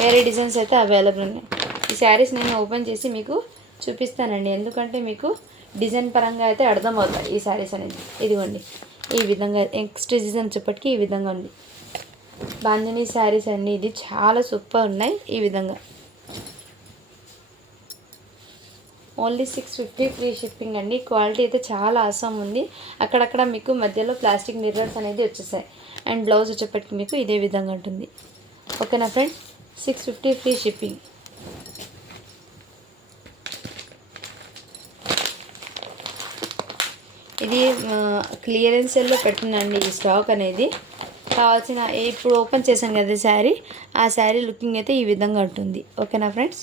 వేరే డిజైన్స్ అయితే అవైలబుల్ ఉన్నాయి. ఈ శారీస్ నేను ఓపెన్ చేసి మీకు చూపిస్తానండి, ఎందుకంటే మీకు డిజైన్ పరంగా అయితే అర్థమవుతాయి ఈ శారీస్ అనేది. ఇదిగోండి ఈ విధంగా నెక్స్ట్ డిజైన్ వచ్చేప్పటికి ఈ విధంగా ఉంది. బాంజనీ శారీస్ అన్నీ ఇది చాలా సూపర్ ఉన్నాయి. ఈ విధంగా ఓన్లీ 650 ఫ్రీ షిప్పింగ్ అండి. క్వాలిటీ అయితే చాలా ఆసమ్ ఉంది. అక్కడక్కడ మీకు మధ్యలో ప్లాస్టిక్ మిర్రర్స్ అనేది వచ్చేసాయి. అండ్ బ్లౌజ్ వచ్చేప్పటికి మీకు ఇదే విధంగా ఉంటుంది. ఓకేనా ఫ్రెండ్స్, 650 ఫ్రీ షిప్పింగ్. ఇది క్లియరెన్స్ సెల్లో పెట్టినండి ఈ స్టాక్ అనేది. కావాల్సిన ఇప్పుడు ఓపెన్ చేశాను కదా శారీ, ఆ శారీ లుకింగ్ అయితే ఈ విధంగా ఉంటుంది. ఓకేనా ఫ్రెండ్స్,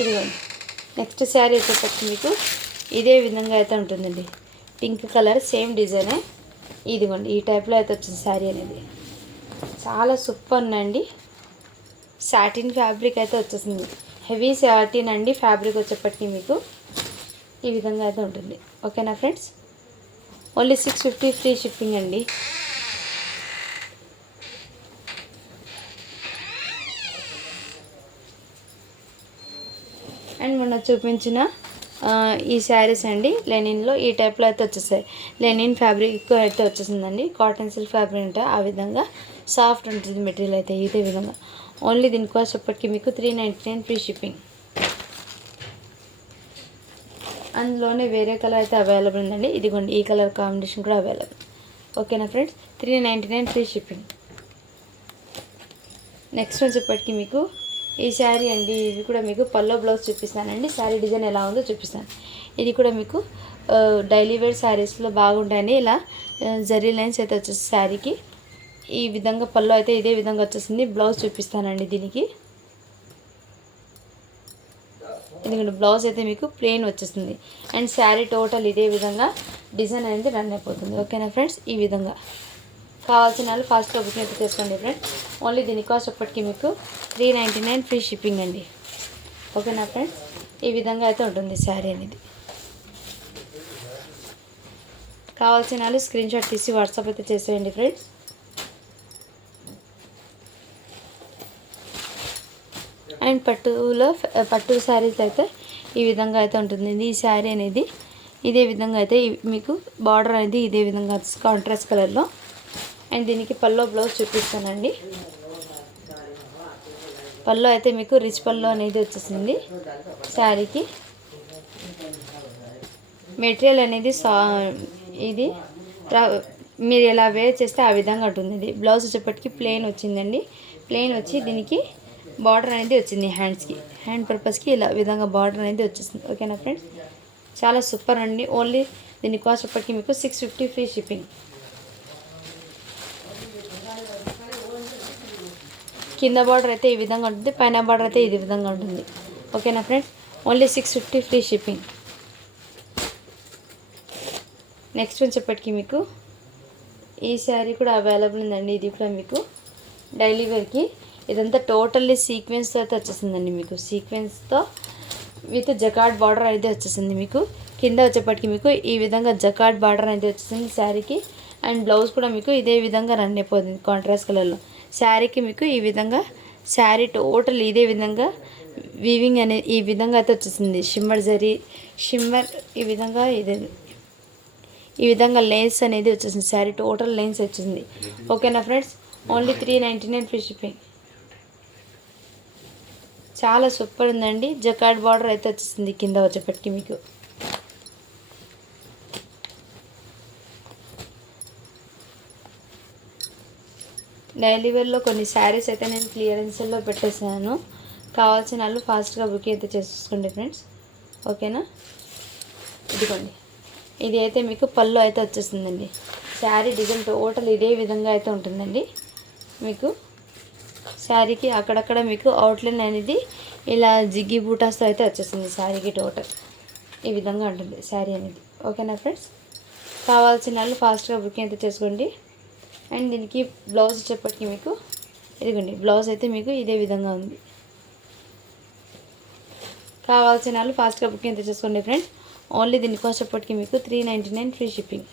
ఇదిగోండి నెక్స్ట్ శారీ వచ్చేసరికి మీకు ఇదే విధంగా అయితే ఉంటుందండి. పింక్ కలర్ సేమ్ డిజైనే. ఇదిగోండి ఈ టైప్లో అయితే వచ్చింది శారీ అనేది. చాలా సూపర్ ఉందండి. సాటిన్ ఫ్యాబ్రిక్ అయితే వచ్చేసింది. హెవీ సాటిన్ అండి ఫ్యాబ్రిక్ వచ్చేప్పటికి మీకు ఈ విధంగా అయితే ఉంటుంది. ఓకేనా ఫ్రెండ్స్, ఓన్లీ 650 ఫ్రీ షిప్పింగ్ అండి. అండ్ మొన్న చూపించిన ఈ శారీస్ అండి లెనిన్లో ఈ టైప్లో అయితే వచ్చేసాయి. లెనిన్ ఫ్యాబ్రిక్ అయితే వచ్చేసిందండి. కాటన్ సిల్క్ ఫ్యాబ్రిక్ అంటే ఆ విధంగా సాఫ్ట్ ఉంటుంది మెటీరియల్ అయితే ఇదే విధంగా. ఓన్లీ దీని కాస్ట్ ఎప్పటికీ మీకు 399 ఫ్రీ షిప్పింగ్. అందులోనే వేరే కలర్ అయితే అవైలబుల్ ఉందండి. ఇదిగోండి ఈ కలర్ కాంబినేషన్ కూడా అవైలబుల్. ఓకేనా ఫ్రెండ్స్, 399 ఫ్రీ షిప్పింగ్. నెక్స్ట్ వచ్చేప్పటికి మీకు ఈ శారీ అండి. ఇది కూడా మీకు పల్లో బ్లౌజ్ చూపిస్తానండి. శారీ డిజైన్ ఎలా ఉందో చూపిస్తాను. ఇది కూడా మీకు డైలీ వేర్ శారీస్లో బాగుంటాయండి. ఇలా జరీ లైన్స్ అయితే వచ్చేసి శారీకి ఈ విధంగా పల్లో అయితే ఇదే విధంగా వచ్చేసింది. బ్లౌజ్ చూపిస్తానండి దీనికి. ఎందుకంటే బ్లౌజ్ అయితే మీకు ప్లెయిన్ వచ్చేస్తుంది. అండ్ శారీ టోటల్ ఇదే విధంగా డిజైన్ అనేది రన్ అయిపోతుంది. ఓకేనా ఫ్రెండ్స్, ఈ విధంగా కావాల్సిన వాళ్ళు ఫాస్ట్గా బుకింగ్ అయితే చేసుకోండి ఫ్రెండ్స్. ఓన్లీ దీని కాస్ట్ ఎప్పటికీ మీకు 399 ఫ్రీ షిప్పింగ్ అండి. ఓకేనా ఫ్రెండ్స్, ఈ విధంగా అయితే ఉంటుంది శారీ అనేది. కావాల్సిన వాళ్ళు స్క్రీన్ షాట్ తీసి వాట్సాప్ అయితే చేసేయండి ఫ్రెండ్స్. అండ్ పట్టు శారీస్ అయితే ఈ విధంగా అయితే ఉంటుంది. ఈ శారీ అనేది ఇదే విధంగా అయితే మీకు బార్డర్ అనేది ఇదే విధంగా కాంట్రాస్ట్ కలర్లో. అండ్ దీనికి పల్లో బ్లౌజ్ చూపిస్తానండి. పల్లో అయితే మీకు రిచ్ పల్లో అనేది వచ్చేసింది శారీకి. మెటీరియల్ అనేది ఇది మీరు ఎలా వేర్ చేస్తే ఆ విధంగా ఉంటుంది. ఇది బ్లౌజ్ వచ్చేప్పటికి ప్లెయిన్ వచ్చిందండి. ప్లెయిన్ వచ్చి దీనికి బార్డర్ అనేది వచ్చింది. హ్యాండ్ పర్పస్కి ఇలా విధంగా బార్డర్ అనేది వచ్చేసింది. ఓకేనా ఫ్రెండ్స్, చాలా సూపర్ అండి. ఓన్లీ దీని కాస్ట్ ఎప్పటికీ మీకు 650 ఫ్రీ షిప్పింగ్. కింద బార్డర్ అయితే ఈ విధంగా ఉంటుంది, పైన బార్డర్ అయితే ఈ విధంగా ఉంటుంది. ఓకేనా friends, only 650 free shipping. Next వచ్చేప్పటికి మీకు ఈ శారీ కూడా అవైలబుల్ ఉందండి. ఇది కూడా మీకు డైలీ వేర్కి. ఇదంతా టోటల్లీ సీక్వెన్స్తో అయితే వచ్చేసిందండి. మీకు సీక్వెన్స్తో విత్ జకార్డ్ బార్డర్ అయితే వచ్చేసింది. మీకు కింద వచ్చేప్పటికి మీకు ఈ విధంగా జకార్డ్ బార్డర్ అయితే వచ్చేసింది శారీకి. అండ్ బ్లౌజ్ కూడా మీకు ఇదే విధంగా రన్ అయిపోతుంది కాంట్రాస్ట్ కలర్లో. శారీకి మీకు ఈ విధంగా శారీ టోటల్ ఇదే విధంగా వీవింగ్ అనేది ఈ విధంగా అయితే వచ్చేసింది. షిమ్మర్ ఈ విధంగా ఈ విధంగా లెన్స్ అనేది వచ్చేసింది. శారీ టోటల్ లెన్స్ వచ్చింది. ఓకేనా ఫ్రెండ్స్, ఓన్లీ 399 ఫ్రీ షిప్పింగ్. చాలా సూపర్ ఉందండి. జకార్డ్ బార్డర్ అయితే వచ్చేసింది కింద వచ్చేప్పటికి మీకు. డైలీ వేర్లో కొన్ని శారీస్ అయితే నేను క్లియరెన్స్లో పెట్టేసాను. కావాల్సిన వాళ్ళు ఫాస్ట్గా బుకింగ్ అయితే చేసుకోండి ఫ్రెండ్స్. ఓకేనా, ఇదిగోండి ఇది అయితే మీకు పళ్ళు అయితే వచ్చేస్తుందండి. శారీ డిజైన్ టోటల్ ఇదే విధంగా అయితే ఉంటుందండి. మీకు శారీకి అక్కడక్కడ మీకు అవుట్లైన్ అనేది ఇలా జిగ్గి బూటాస్తో అయితే వచ్చేస్తుంది శారీకి టోటల్. ఈ విధంగా ఉంటుంది శారీ అనేది. ఓకేనా ఫ్రెండ్స్, కావాల్సిన వాళ్ళు ఫాస్ట్గా బుకింగ్ అయితే చేసుకోండి. అండ్ దీనికి బ్లౌజ్ వచ్చేప్పటికి మీకు ఇదిగోండి, బ్లౌజ్ అయితే మీకు ఇదే విధంగా ఉంది. కావాల్సిన వాళ్ళు ఫాస్ట్గా బుకింగ్ అయితే చేసుకోండి ఫ్రెండ్స్. ఓన్లీ దీని కాస్ట్ వచ్చేప్పటికి మీకు 399 ఫ్రీ షిప్పింగ్.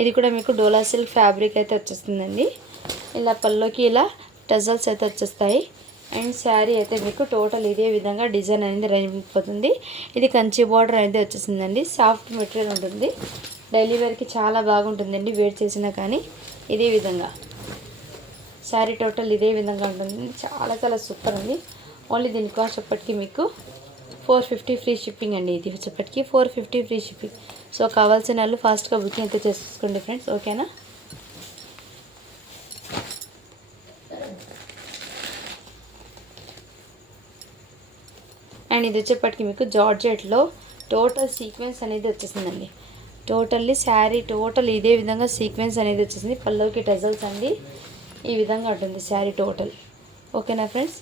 ఇది కూడా మీకు డోలా సిల్క్ ఫ్యాబ్రిక్ అయితే వచ్చేస్తుందండి. ఇలా పల్లోకి ఇలా టజల్స్ అయితే వచ్చేస్తాయి. అండ్ శారీ అయితే మీకు టోటల్ ఇదే విధంగా డిజైన్ అనేది అయిపోతుంది. ఇది కంచి బార్డర్ అనేది వచ్చేసిందండి. సాఫ్ట్ మెటీరియల్ ఉంటుంది, డైలీ వేర్కి చాలా బాగుంటుందండి. వేర్ చేసినా కానీ ఇదే విధంగా శారీ టోటల్ ఇదే విధంగా ఉంటుంది. చాలా చాలా సూపర్ ఉంది. ఓన్లీ దీని కాస్ట్ చెప్పటికి మీకు 450 ఫ్రీ షిప్పింగ్ అండి. ఇది వచ్చేప్పటికి 450 ఫ్రీ షిప్పింగ్. సో కావాల్సిన వాళ్ళు ఫాస్ట్గా బుకింగ్ అయితే చేసుకోండి ఫ్రెండ్స్. ఓకేనా, అండ్ ఇది వచ్చేప్పటికి మీకు జార్జెట్లో టోటల్ సీక్వెన్స్ అనేది వచ్చేసిందండి. టోటల్లీ శారీ టోటల్ ఇదే విధంగా సీక్వెన్స్ అనేది వచ్చేసింది. పల్లోకి టజల్స్ అండి, ఈ విధంగా ఉంటుంది శారీ టోటల్. ఓకేనా ఫ్రెండ్స్,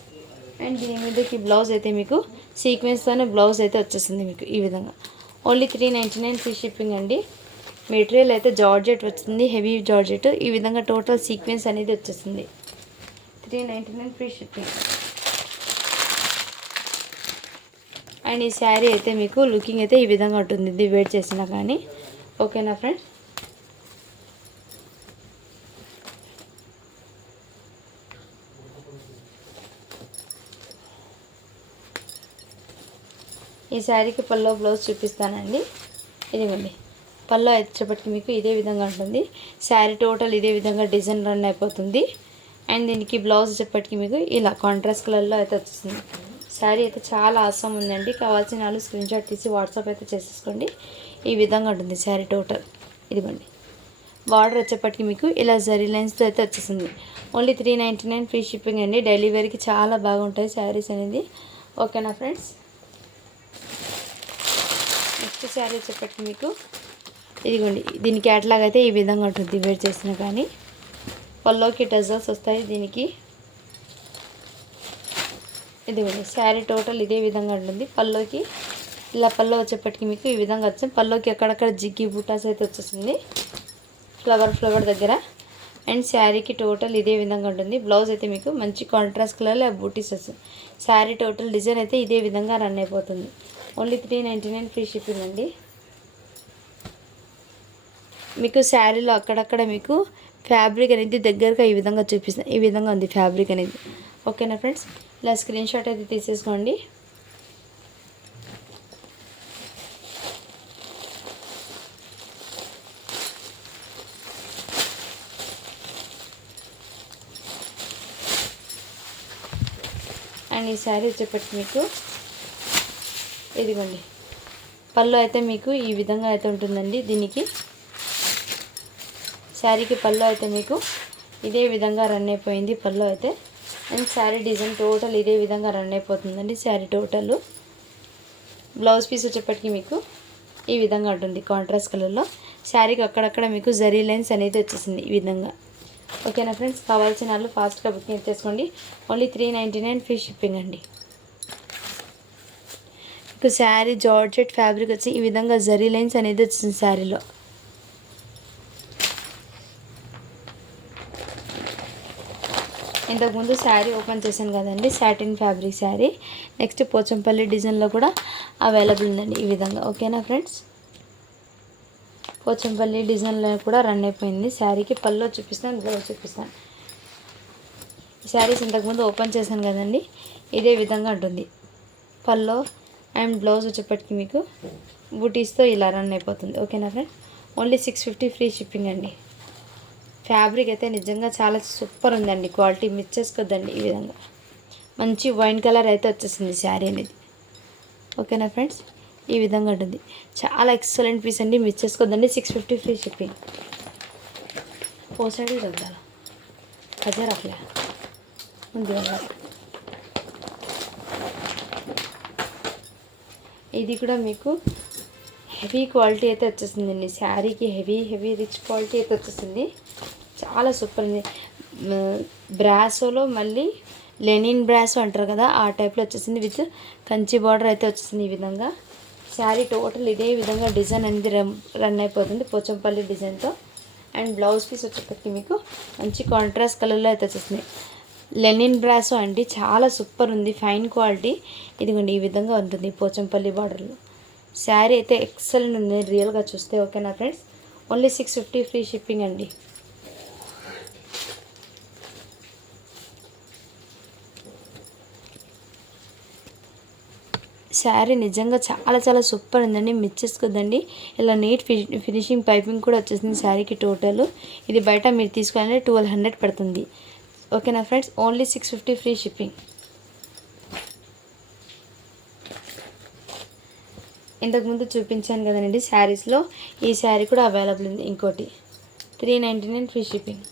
అండ్ దీని మీదకి బ్లౌజ్ అయితే మీకు సీక్వెన్స్తోనే బ్లౌజ్ అయితే వచ్చేసింది మీకు ఈ విధంగా. ఓన్లీ 399 ఫ్రీ షిప్పింగ్ అండి. మెటీరియల్ అయితే జార్జెట్ వచ్చింది, హెవీ జార్జెట్. ఈ విధంగా టోటల్ సీక్వెన్స్ అనేది వచ్చేసింది. 399 ఫ్రీ షిప్పింగ్. అండ్ ఈ శారీ అయితే మీకు లుకింగ్ అయితే ఈ విధంగా ఉంటుంది, ఇది వేర్ చేసినా కానీ. ఓకేనా ఫ్రెండ్స్, ఈ శారీకి పల్లో బ్లౌజ్ చూపిస్తానండి. ఇదిగోండి, పల్లో వచ్చేప్పటికి మీకు ఇదే విధంగా ఉంటుంది. శారీ టోటల్ ఇదే విధంగా డిజైన్ రన్ అయిపోతుంది. అండ్ దీనికి బ్లౌజ్ వచ్చేప్పటికి మీకు ఇలా కాంట్రాస్ట్ కలర్లో అయితే వచ్చేస్తుంది. శారీ అయితే చాలా ఆసమ్ ఉందండి. కావాల్సిన వాళ్ళు స్క్రీన్ షాట్ తీసి వాట్సాప్ అయితే చేసేసుకోండి. ఈ విధంగా ఉంటుంది శారీ టోటల్. ఇదిగోండి, బార్డర్ వచ్చేప్పటికి మీకు ఇలా జరీ లైన్స్తో అయితే వచ్చేసింది. ఓన్లీ 399 ఫ్రీ షిప్పింగ్ అండి. డైలీ వేర్కి చాలా బాగుంటాయి శారీస్ అనేది. ఓకేనా ఫ్రెండ్స్, నెక్స్ట్ శారీ వచ్చేప్పటికి మీకు ఇదిగోండి, దీని క్యాట్లాగ్ అయితే ఈ విధంగా ఉంటుంది వేర్ చేసినా కానీ. పల్లోకి టజల్స్ వస్తాయి దీనికి. ఇదిగోండి, శారీ టోటల్ ఇదే విధంగా ఉంటుంది. పల్లోకి ఇలా పల్లో వచ్చేప్పటికి మీకు ఈ విధంగా వచ్చింది. పల్లోకి అక్కడక్కడ జిగ్గి బూటాస్ అయితే వచ్చేసింది ఫ్లవర్ దగ్గర. అండ్ శారీకి టోటల్ ఇదే విధంగా ఉంటుంది. బ్లౌజ్ అయితే మీకు మంచి కాంట్రాస్ట్ కలర్లో బూటీస్ వస్తుంది. శారీ టోటల్ డిజైన్ అయితే ఇదే విధంగా రన్ అయిపోతుంది. ఓన్లీ 399 ఫ్రీ షిప్పింగ్ అండి. మీకు శారీలో అక్కడక్కడ మీకు ఫ్యాబ్రిక్ అనేది దగ్గరగా ఈ విధంగా చూపిస్తాను. ఈ విధంగా ఉంది ఫ్యాబ్రిక్ అనేది. ఓకేనా ఫ్రెండ్స్, ఇలా స్క్రీన్ షాట్ అయితే తీసేసుకోండి. అండ్ ఈ శారీ వచ్చేప్పటికి మీకు ఇదిగోండి, పళ్ళు అయితే మీకు ఈ విధంగా అయితే ఉంటుందండి. దీనికి శారీకి పళ్ళు అయితే మీకు ఇదే విధంగా రన్ అయిపోయింది పళ్ళు అయితే. అండ్ శారీ డిజైన్ టోటల్ ఇదే విధంగా రన్ అయిపోతుందండి శారీ టోటల్. బ్లౌజ్ పీస్ వచ్చేప్పటికి మీకు ఈ విధంగా ఉంటుంది కాంట్రాస్ట్ కలర్లో. శారీకి అక్కడక్కడ మీకు జరీ లైన్స్ అనేది వచ్చేసింది ఈ విధంగా. ఓకేనా ఫ్రెండ్స్, కావాల్సిన వాళ్ళు ఫాస్ట్గా బుకింగ్ చేసుకోండి. ఓన్లీ 399 ఫ్రీ షిప్పింగ్ అండి. మీకు శారీ జార్జెట్ ఫ్యాబ్రిక్ వచ్చి ఈ విధంగా జరీ లైన్స్ అనేది వచ్చింది శారీలో. ఇంతకుముందు శారీ ఓపెన్ చేశాను కదండి, satin fabric sari. Next Pochampally డిజైన్లో కూడా అవైలబుల్ ఉందండి ఈ విధంగా. ఓకేనా ఫ్రెండ్స్, పోచంపల్లి డిజైన్లో కూడా రన్ అయిపోయింది. శారీకి పళ్ళు చూపిస్తాను, బ్లౌజ్ చూపిస్తాను. ఈ శారీస్ ఇంతకుముందు ఓపెన్ చేశాను కదండి, ఇదే విధంగా ఉంటుంది. పళ్ళు అండ్ బ్లౌజ్ వచ్చేప్పటికి మీకు బూటీస్తో ఇలా రన్ అయిపోతుంది. ఓకేనా ఫ్రెండ్, ఓన్లీ 650 ఫ్రీ షిప్పింగ్ అండి. ఫ్యాబ్రిక్ అయితే నిజంగా చాలా సూపర్ ఉందండి, క్వాలిటీ మిస్ చేసుకోద్దండి. ఈ విధంగా మంచి వైన్ కలర్ అయితే వచ్చేసింది శారీ అనేది. ఓకేనా ఫ్రెండ్స్, ఈ విధంగా ఉంటుంది. చాలా ఎక్సలెంట్ పీస్ అండి, మిస్ చేసుకోద్దండి. 650 ఫ్రీ షిప్పింగ్. ఓ సైడ్ తగ్గాల ఖజా రఫ్లే ఉంది. ఇది కూడా మీకు హెవీ క్వాలిటీ అయితే వచ్చేసిందండి. శారీకి హెవీ రిచ్ క్వాలిటీ అయితే వచ్చేసింది. చాలా సూపర్ ఉంది. బ్రాసోలో మళ్ళీ లెనిన్ బ్రాసో అంటారు కదా, ఆ టైప్లో వచ్చేసింది. విత్ కంచి బార్డర్ అయితే వచ్చేసింది. ఈ విధంగా శారీ టోటల్ ఇదే విధంగా డిజైన్ అనేది రన్ అయిపోతుంది పోచంపల్లి డిజైన్తో. అండ్ బ్లౌజ్ పీస్ వచ్చేప్పటికి మీకు మంచి కాంట్రాస్ట్ కలర్లో అయితే వచ్చేసింది. లెనిన్ బ్రాసో అండి, చాలా సూపర్ ఉంది, ఫైన్ క్వాలిటీ. ఇదిగోండి ఈ విధంగా ఉంటుంది పోచంపల్లి బార్డర్లో. శారీ అయితే ఎక్సలెంట్ ఉంది రియల్గా చూస్తే. ఓకేనా ఫ్రెండ్స్, ఓన్లీ 650 ఫ్రీ షిప్పింగ్ అండి. శారీ నిజంగా చాలా సూపర్ ఉందండి, మిస్ చేసుకోద్దండి. ఇలా నీట్ ఫినిషింగ్ పైపింగ్ కూడా వచ్చేసింది శారీకి టోటల్. ఇది బయట మీరు తీసుకోవాలంటే 1200 పడుతుంది. ఓకేనా ఫ్రెండ్స్, ఓన్లీ 650 ఫ్రీ షిప్పింగ్. ఇంతకుముందు చూపించాను కదండి శారీస్లో, ఈ శారీ కూడా అవైలబుల్ ఉంది. ఇంకోటి 399 ఫ్రీ షిప్పింగ్.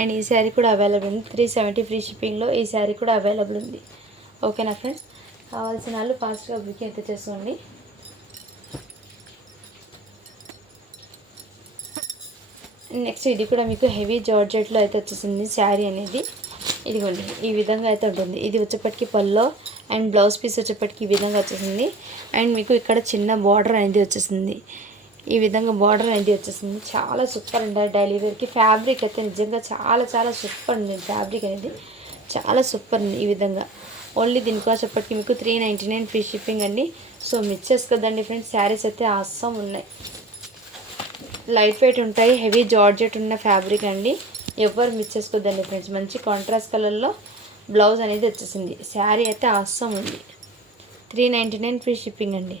అండ్ ఈ శారీ కూడా అవైలబుల్ ఉంది. 370 ఫ్రీ షిప్పింగ్లో ఈ శారీ కూడా అవైలబుల్ ఉంది. ఓకేనా ఫ్రెండ్స్, కావాల్సిన వాళ్ళు ఫాస్ట్గా బుకింగ్ అయితే చేసుకోండి. నెక్స్ట్ ఇది కూడా మీకు హెవీ జార్జెట్లో అయితే వచ్చేసింది శారీ అనేది. ఇదిగోండి ఈ విధంగా అయితే ఉంటుంది. ఇది వచ్చేప్పటికి పల్లో అండ్ బ్లౌజ్ పీస్ వచ్చేప్పటికి ఈ విధంగా వచ్చేసింది. అండ్ మీకు ఇక్కడ చిన్న బార్డర్ అనేది వచ్చేసింది. ఈ విధంగా బార్డర్ అనేది వచ్చేసింది. చాలా సూపర్ అండి డైలీ వేర్కి. ఫ్యాబ్రిక్ అయితే నిజంగా చాలా సూపర్ ఉంది. ఫ్యాబ్రిక్ అనేది చాలా సూపర్ ఉంది. ఈ విధంగా ఓన్లీ దీనికి వచ్చేప్పటికి మీకు 399 ఫ్రీ షిప్పింగ్ అండి. సో మిస్ చేసుకోదండి ఫ్రెండ్స్, శారీస్ అయితే అస్సం ఉన్నాయి. లైట్ వెయిట్ ఉంటాయి, హెవీ జార్జెట్ ఉన్న ఫ్యాబ్రిక్ అండి. ఎవరు మిస్ చేసుకోద్దండి ఫ్రెండ్స్. మంచి కాంట్రాస్ట్ కలర్లో బ్లౌజ్ అనేది వచ్చేసింది. శారీ అయితే అస్సం ఉంది. 399 ఫ్రీ షిప్పింగ్ అండి.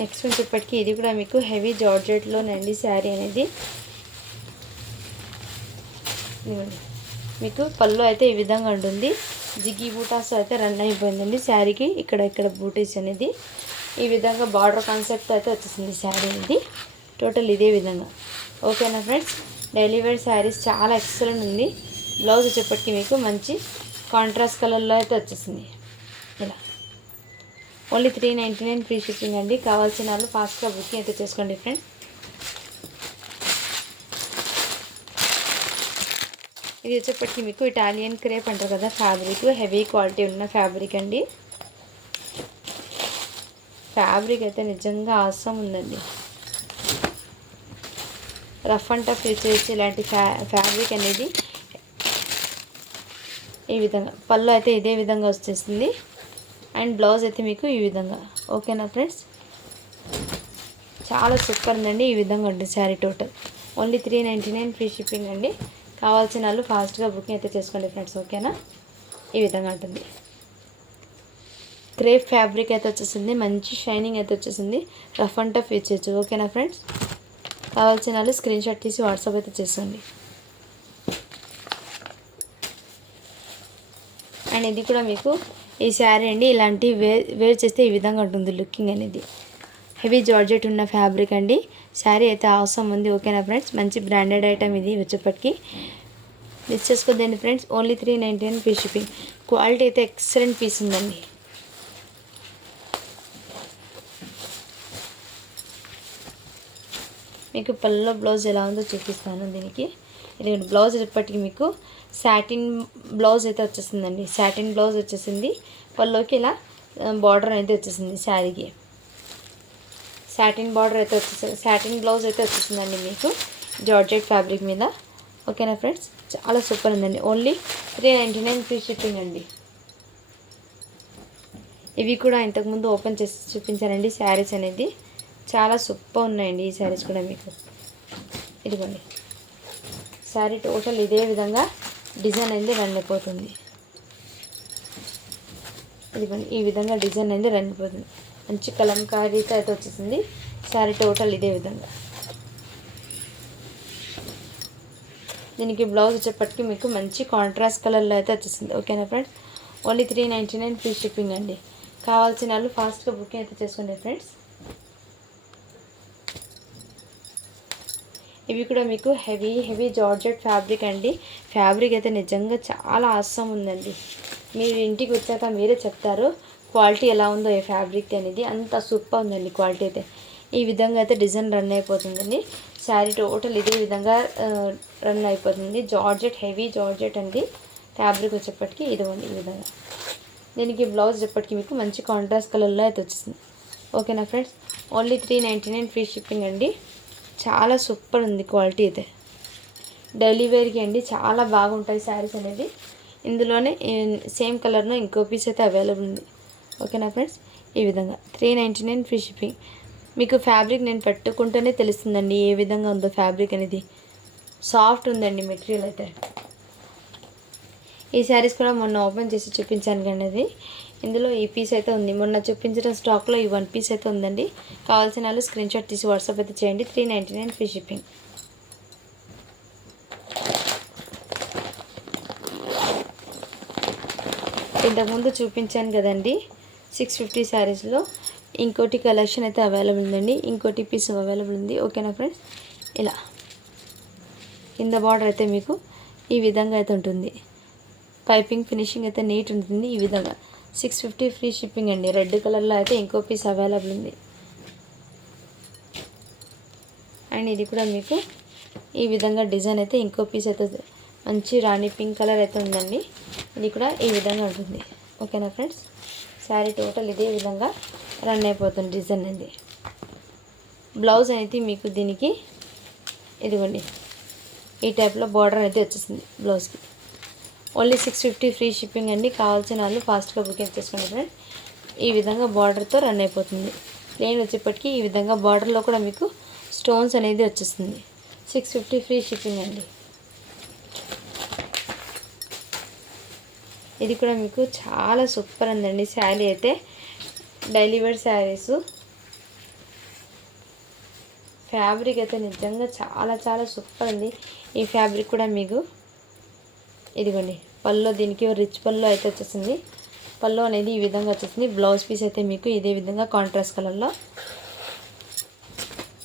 నెక్స్ట్ వచ్చేప్పటికి ఇది కూడా మీకు హెవీ జార్జెట్లోనండి శారీ అనేది. మీకు పళ్ళు అయితే ఈ విధంగా ఉంటుంది. జిగ్గి బూటాస్ అయితే రన్ అయిపోయిందండి శారీకి. ఇక్కడ బూటీస్ అనేది ఈ విధంగా బార్డర్ కాన్సెప్ట్ అయితే వచ్చేసింది శారీ అనేది టోటల్ ఇదే విధంగా. ఓకేనా ఫ్రెండ్స్, డైలీ వేర్ శారీస్ చాలా ఎక్సలెంట్ ఉంది. బ్లౌజ్ వచ్చేప్పటికి మీకు మంచి కాంట్రాస్ట్ కలర్లో అయితే వచ్చేసింది. ఇలా ఓన్లీ 399 ఫ్రీ షిప్పింగ్ అండి. కావాల్సిన వాళ్ళు ఫాస్ట్గా బుకింగ్ అయితే చేసుకోండి ఫ్రెండ్స్. ఇది వచ్చేప్పటికి మీకు ఇటాలియన్ క్రేప్ అంటారు కదా ఫ్యాబ్రిక్, హెవీ క్వాలిటీ ఉన్న ఫ్యాబ్రిక్ అండి. ఫ్యాబ్రిక్ అయితే నిజంగా ఆసం ఉందండి. రఫ్ అండ్ టఫ్ యూజ్ చేసి ఇలాంటి ఫ్యాబ్రిక్ అనేది ఈ విధంగా. పళ్ళు అయితే ఇదే విధంగా వచ్చేసింది. అండ్ బ్లౌజ్ అయితే మీకు ఈ విధంగా. ఓకేనా ఫ్రెండ్స్, చాలా సూపర్ ఉందండి. ఈ విధంగా ఉంటుంది sari total. Only 399 free shipping అండి. కావాల్సిన వాళ్ళు ఫాస్ట్గా బుకింగ్ అయితే చేసుకోండి ఫ్రెండ్స్. ఓకేనా, ఈ విధంగా ఉంటుంది. క్రేప్ ఫ్యాబ్రిక్ అయితే వచ్చేసింది. మంచి షైనింగ్ అయితే వచ్చేసింది. రఫ్ అండ్ టఫ్ యూజ్ చేయొచ్చు. ఓకేనా ఫ్రెండ్స్, కావాల్సిన వాళ్ళు స్క్రీన్ షాట్ తీసి వాట్సాప్ అయితే చేసేయండి. అండ్ ఇది కూడా మీకు ఈ శారీ అండి. ఇలాంటి వేర్ చేస్తే ఈ విధంగా ఉంటుంది లుకింగ్ అనేది. హెవీ జార్జెట్ ఉన్న ఫ్యాబ్రిక్ అండి. శారీ అయితే అవసరం ఉంది. ఓకేనా ఫ్రెండ్స్, మంచి బ్రాండెడ్ ఐటమ్ ఇది వచ్చేప్పటికి. మిస్ చేసుకోద్దండి friends. Only 399 free shipping. Quality అయితే ఎక్సలెంట్ పీస్ ఉందండి. మీకు పళ్ళలో బ్లౌజ్ ఎలా ఉందో చూపిస్తాను. దీనికి ఇది బ్లౌజ్ వచ్చేప్పటికి మీకు సాటిన్ బ్లౌజ్ అయితే వచ్చేసిందండి. సాటిన్ బ్లౌజ్ వచ్చేసింది. పళ్ళలోకి ఇలా బార్డర్ అయితే వచ్చేసింది. శారీకి సాటిన్ బార్డర్ అయితే వచ్చేసింది. సాటిన్ బ్లౌజ్ అయితే వచ్చేసిందండి మీకు జార్జెట్ ఫ్యాబ్రిక్ మీద. ఓకేనా ఫ్రెండ్స్, చాలా సూపర్ ఉందండి. ఓన్లీ 399 ఫ్రీ షిప్పింగ్ అండి. ఇవి కూడా ఇంతకుముందు ఓపెన్ చేసి చూపించానండి శారీస్ అనేది. చాలా సూపర్ ఉన్నాయండి ఈ శారీస్ కూడా మీకు. ఇదిగోండి శారీ టోటల్ ఇదే విధంగా డిజైన్ అనేది రన్ అయిపోతుంది. ఇదిగోండి ఈ విధంగా డిజైన్ అనేది రన్ అయిపోతుంది. మంచి కలంకారీతో అయితే వచ్చేసింది శారీ టోటల్ ఇదే విధంగా. దీనికి బ్లౌజ్ వచ్చేప్పటికి మీకు మంచి కాంట్రాస్ట్ కలర్లో అయితే వచ్చేసింది. ఓకేనా ఫ్రెండ్స్, ఓన్లీ 399 ఫ్రీ షిప్పింగ్ అండి. కావాల్సిన వాళ్ళు ఫాస్ట్గా బుకింగ్ అయితే చేసుకోండి ఫ్రెండ్స్. ఇవి కూడా మీకు హెవీ జార్జెట్ ఫ్యాబ్రిక్ అండి. ఫ్యాబ్రిక్ అయితే నిజంగా చాలా ఆసమ్ ఉందండి. మీరు ఇంటికి వచ్చాక మీరే చెప్తారు క్వాలిటీ ఎలా ఉందో ఈ ఫ్యాబ్రిక్ అనేది. అంత సూపర్ ఉందండి క్వాలిటీ అయితే. ఈ విధంగా అయితే డిజైన్ రన్ అయిపోతుందండి. శారీ టోటల్ ఇదే విధంగా రన్ అయిపోతుంది. జార్జెట్, హెవీ జార్జెట్ అండి. ఫ్యాబ్రిక్ వచ్చేప్పటికి ఇదిగోండి ఈ విధంగా. దీనికి బ్లౌజ్ వచ్చేప్పటికి మీకు మంచి కాంట్రాస్ట్ కలర్లో అయితే వచ్చేసింది. ఓకేనా ఫ్రెండ్స్, ఓన్లీ 399 ఫ్రీ షిప్పింగ్ అండి. చాలా సూపర్ ఉంది క్వాలిటీ అయితే. డైలీ వేర్కి అండి చాలా బాగుంటాయి శారీస్ అనేది. ఇందులోనే సేమ్ కలర్లో ఇంకో పీస్ అయితే అవైలబుల్ ఉంది. ఓకేనా ఫ్రెండ్స్, ఈ విధంగా 399 ఫ్రీ షిప్పింగ్. మీకు ఫ్యాబ్రిక్ నేను పెట్టుకుంటేనే తెలుస్తుందండి ఏ విధంగా ఉందో ఫ్యాబ్రిక్ అనేది. సాఫ్ట్ ఉందండి మెటీరియల్ అయితే. ఈ శారీస్ కూడా మొన్న ఓపెన్ చేసి చూపించాను కానీ అది ఇందులో ఈ పీస్ అయితే ఉంది. మొన్న చూపించిన స్టాక్లో ఈ 1 పీస్ అయితే ఉందండి. కావాల్సిన వాళ్ళు స్క్రీన్ షాట్ తీసి వాట్సాప్ అయితే చేయండి. 399 ఫ్రీ షిప్పింగ్. ఇంతకుముందు చూపించాను కదండి 650 శారీస్లో ఇంకోటి కలెక్షన్ అయితే అవైలబుల్ ఉందండి. ఇంకోటి పీస్ అవైలబుల్ ఉంది. ఓకేనా ఫ్రెండ్స్, ఇలా కింద బార్డర్ అయితే మీకు ఈ విధంగా అయితే ఉంటుంది. పైపింగ్ ఫినిషింగ్ అయితే నీట్ ఉంటుంది. ఈ విధంగా 650 ఫ్రీ షిప్పింగ్ అండి. రెడ్ కలర్లో అయితే ఇంకో పీస్ అవైలబుల్ ఉంది. అండ్ ఇది కూడా మీకు ఈ విధంగా డిజైన్ అయితే ఇంకో పీస్ అయితే మంచి రాణి పింక్ కలర్ అయితే ఉందండి. ఇది కూడా ఈ విధంగా ఉంటుంది. ఓకేనా ఫ్రెండ్స్, శారీ టోటల్ ఇదే విధంగా రన్ అయిపోతుంది డిజైన్ అనేది. బ్లౌజ్ అనేది మీకు దీనికి ఇదిగోండి ఈ టైప్లో బార్డర్ అయితే వచ్చేసింది బ్లౌజ్కి. ఓన్లీ 650 ఫ్రీ షిప్పింగ్ అండి. కావాల్సిన వాళ్ళు ఫాస్ట్గా బుకింగ్ చేసుకోండి ఫ్రెండ్. ఈ విధంగా బార్డర్తో రన్ అయిపోతుంది. ప్లెయిన్ వచ్చేప్పటికి ఈ విధంగా బార్డర్లో కూడా మీకు స్టోన్స్ అనేది వచ్చేస్తుంది. 650 ఫ్రీ షిప్పింగ్ అండి. ఇది కూడా మీకు చాలా సూపర్ ఉందండి శారీ అయితే. డైలీ వేర్ శారీస్ ఫ్యాబ్రిక్ అయితే నిజంగా చాలా సూపర్ ఉంది. ఈ ఫ్యాబ్రిక్ కూడా మీకు ఇదిగోండి పళ్ళు, దీనికి రిచ్ పళ్ళు అయితే వచ్చేసింది. పళ్ళు అనేది ఈ విధంగా వచ్చేసింది. బ్లౌజ్ పీస్ అయితే మీకు ఇదే విధంగా కాంట్రాస్ట్ కలర్లో.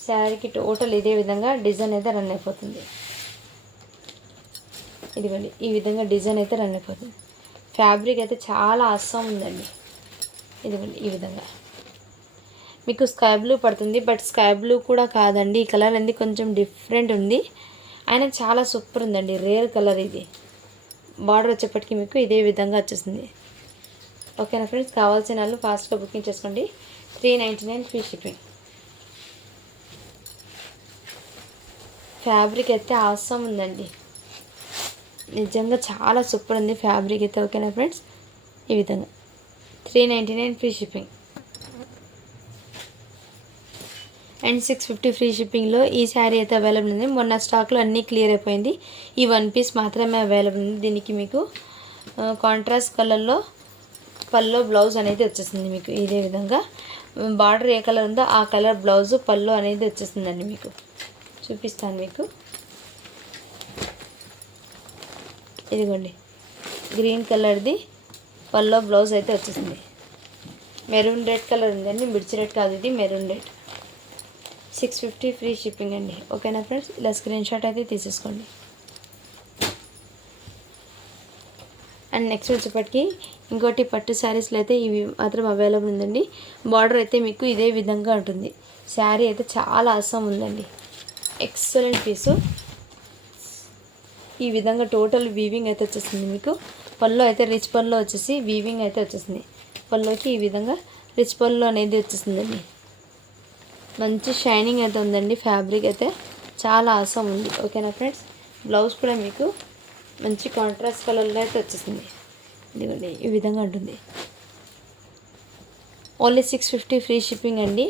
శారీకి టోటల్ ఇదే విధంగా డిజైన్ అయితే రన్ అయిపోతుంది. ఇదిగోండి ఈ విధంగా డిజైన్ అయితే రన్ అయిపోతుంది. ఫ్యాబ్రిక్ అయితే చాలా ఆసమ్ ఉందండి. ఇదిగోండి ఈ విధంగా మీకు స్కై బ్లూ పడుతుంది. బట్ స్కై బ్లూ కూడా కాదండి. ఈ కలర్ అనేది కొంచెం డిఫరెంట్ ఉంది. అయినా చాలా సూపర్ ఉందండి. రేర్ కలర్ ఇది. బార్డర్ వచ్చేప్పటికి మీకు ఇదే విధంగా వచ్చేసింది. ఓకేనా ఫ్రెండ్స్, కావాల్సిన వాళ్ళు ఫాస్ట్గా బుకింగ్ చేసుకోండి. 399 ఫ్రీ షిప్పింగ్. ఫ్యాబ్రిక్ అయితే ఆసమ్ ఉందండి. నిజంగా చాలా సూపర్ ఉంది ఫ్యాబ్రిక్ అయితే. ఓకేనా ఫ్రెండ్స్, ఈ విధంగా 399 ఫ్రీ షిప్పింగ్ అండ్ 650 ఫ్రీ షిప్పింగ్లో ఈ శారీ అయితే అవైలబుల్ ఉంది. మొన్న స్టాక్లో అన్నీ క్లియర్ అయిపోయింది. ఈ 1 పీస్ మాత్రమే అవైలబుల్ ఉంది. దీనికి మీకు కాంట్రాస్ట్ కలర్లో పల్లో బ్లౌజ్ అనేది వచ్చేస్తుంది. మీకు ఇదే విధంగా బార్డర్ ఏ కలర్ ఉందో ఆ కలర్ బ్లౌజు పల్లో అనేది వచ్చేస్తుందండి. మీకు చూపిస్తాను. మీకు ఇదిగోండి గ్రీన్ కలర్ది పల్లో బ్లౌజ్ అయితే వచ్చేసింది. మెరూన్ రెడ్ కలర్ ఉందండి. మిర్చి రెడ్ కాదు, ఇది మెరూన్ రెడ్. 650 ఫ్రీ షిప్పింగ్ అండి. ఓకేనా ఫ్రెండ్స్, ఇలా స్క్రీన్ షాట్ అయితే తీసేసుకోండి. అండ్ నెక్స్ట్ వచ్చేప్పటికి ఇంకోటి పట్టు శారీస్లో అయితే ఇవి మాత్రం అవైలబుల్ ఉందండి. బార్డర్ అయితే మీకు ఇదే విధంగా ఉంటుంది. శారీ అయితే చాలా ఆసమ్ ఉందండి. ఎక్సలెంట్ పీసు. ఈ విధంగా టోటల్ వీవింగ్ అయితే వచ్చేసింది. మీకు పళ్ళు అయితే రిచ్ పళ్ళు వచ్చేసి వీవింగ్ అయితే వచ్చేసింది. పళ్ళుకి ఈ విధంగా రిచ్ పళ్ళు అనేది వచ్చేసిందండి. మంచి షైనింగ్ అయితే ఉందండి. ఫ్యాబ్రిక్ అయితే చాలా ఆసమ్ ఉంది. ఓకేనా ఫ్రెండ్స్, బ్లౌజ్ కూడా మీకు మంచి కాంట్రాస్ట్ కలర్లో అయితే వచ్చేసింది. ఇదిగోండి ఈ విధంగా ఉంటుంది. ఓన్లీ 650 ఫ్రీ షిప్పింగ్ అండి.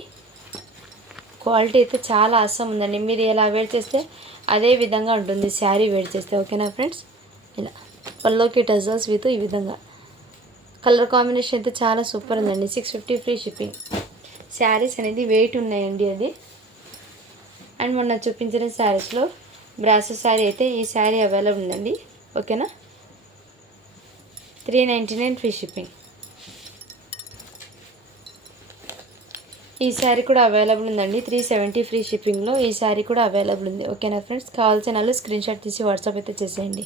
క్వాలిటీ అయితే చాలా ఆసమ్ ఉందండి. మీరు ఎలా వేర్ చేస్తే అదే విధంగా ఉంటుంది శారీ వేర్ చేస్తే. ఓకేనా ఫ్రెండ్స్, ఇలా పల్లోకి టజల్స్ విత్ ఈ విధంగా కలర్ కాంబినేషన్ అయితే చాలా సూపర్ ఉందండి. 650 ఫ్రీ షిప్పింగ్. శారీస్ అనేది వెయిట్ ఉన్నాయండి అది. అండ్ మొన్న చూపించిన శారీస్లో బ్రాసో శారీ అయితే ఈ శారీ అవైలబుల్ ఉందండి. ఓకేనా, 399 ఫ్రీ షిప్పింగ్. ఈ శారీ కూడా అవైలబుల్ ఉందండి. 370 ఫ్రీ షిప్పింగ్లో ఈ శారీ కూడా అవైలబుల్ ఉంది. ఓకేనా ఫ్రెండ్స్, కావాల్సిన వాళ్ళు స్క్రీన్ షాట్ తీసి వాట్సాప్ అయితే చేసేయండి.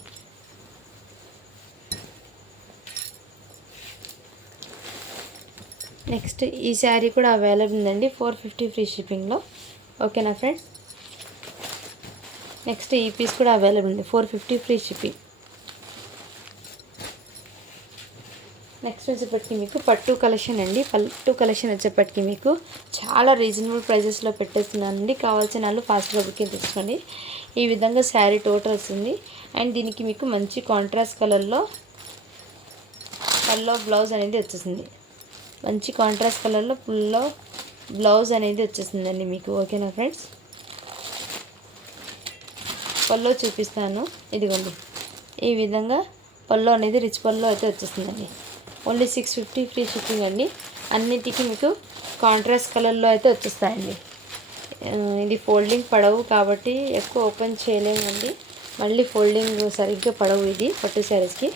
నెక్స్ట్ ఈ శారీ కూడా అవైలబుల్ ఉందండి. 450 ఫ్రీ షిప్పింగ్లో. ఓకేనా ఫ్రెండ్స్, నెక్స్ట్ ఈ పీస్ కూడా అవైలబుల్ ఉంది. 450 ఫ్రీ షిప్పింగ్. నెక్స్ట్ వచ్చేప్పటికి మీకు పట్టు కలెక్షన్ అండి. పట్టు కలెక్షన్ వచ్చేప్పటికి మీకు చాలా రీజనబుల్ ప్రైజెస్లో పెట్టేస్తున్నానండి. కావాల్సిన వాళ్ళు ఫాస్ట్గా బుకింగ్ తెచ్చుకోండి. ఈ విధంగా శారీ టోటల్ వస్తుంది. అండ్ దీనికి మీకు మంచి కాంట్రాస్ట్ కలర్లో బ్లౌజ్ అనేది వచ్చేసింది. మంచి కాంట్రాస్ట్ కలర్లో ఫుల్లో బ్లౌజ్ అనేది వచ్చేసిందండి మీకు. ఓకేనా ఫ్రెండ్స్, పల్లో చూపిస్తాను. ఇదిగోండి, ఈ విధంగా పల్లో అనేది రిచ్ పల్లో అయితే వచ్చేస్తుందండి. ఓన్లీ 650 ఫ్రీ షిప్పింగ్ అండి. అన్నిటికీ మీకు కాంట్రాస్ట్ కలర్లో అయితే వచ్చేస్తాయండి. ఇది ఫోల్డింగ్ పడవు కాబట్టి ఎక్కువ ఓపెన్ చేయలేమండి. మళ్ళీ ఫోల్డింగ్ సరిగ్గా పడవు ఇది పట్టు శారీస్కి.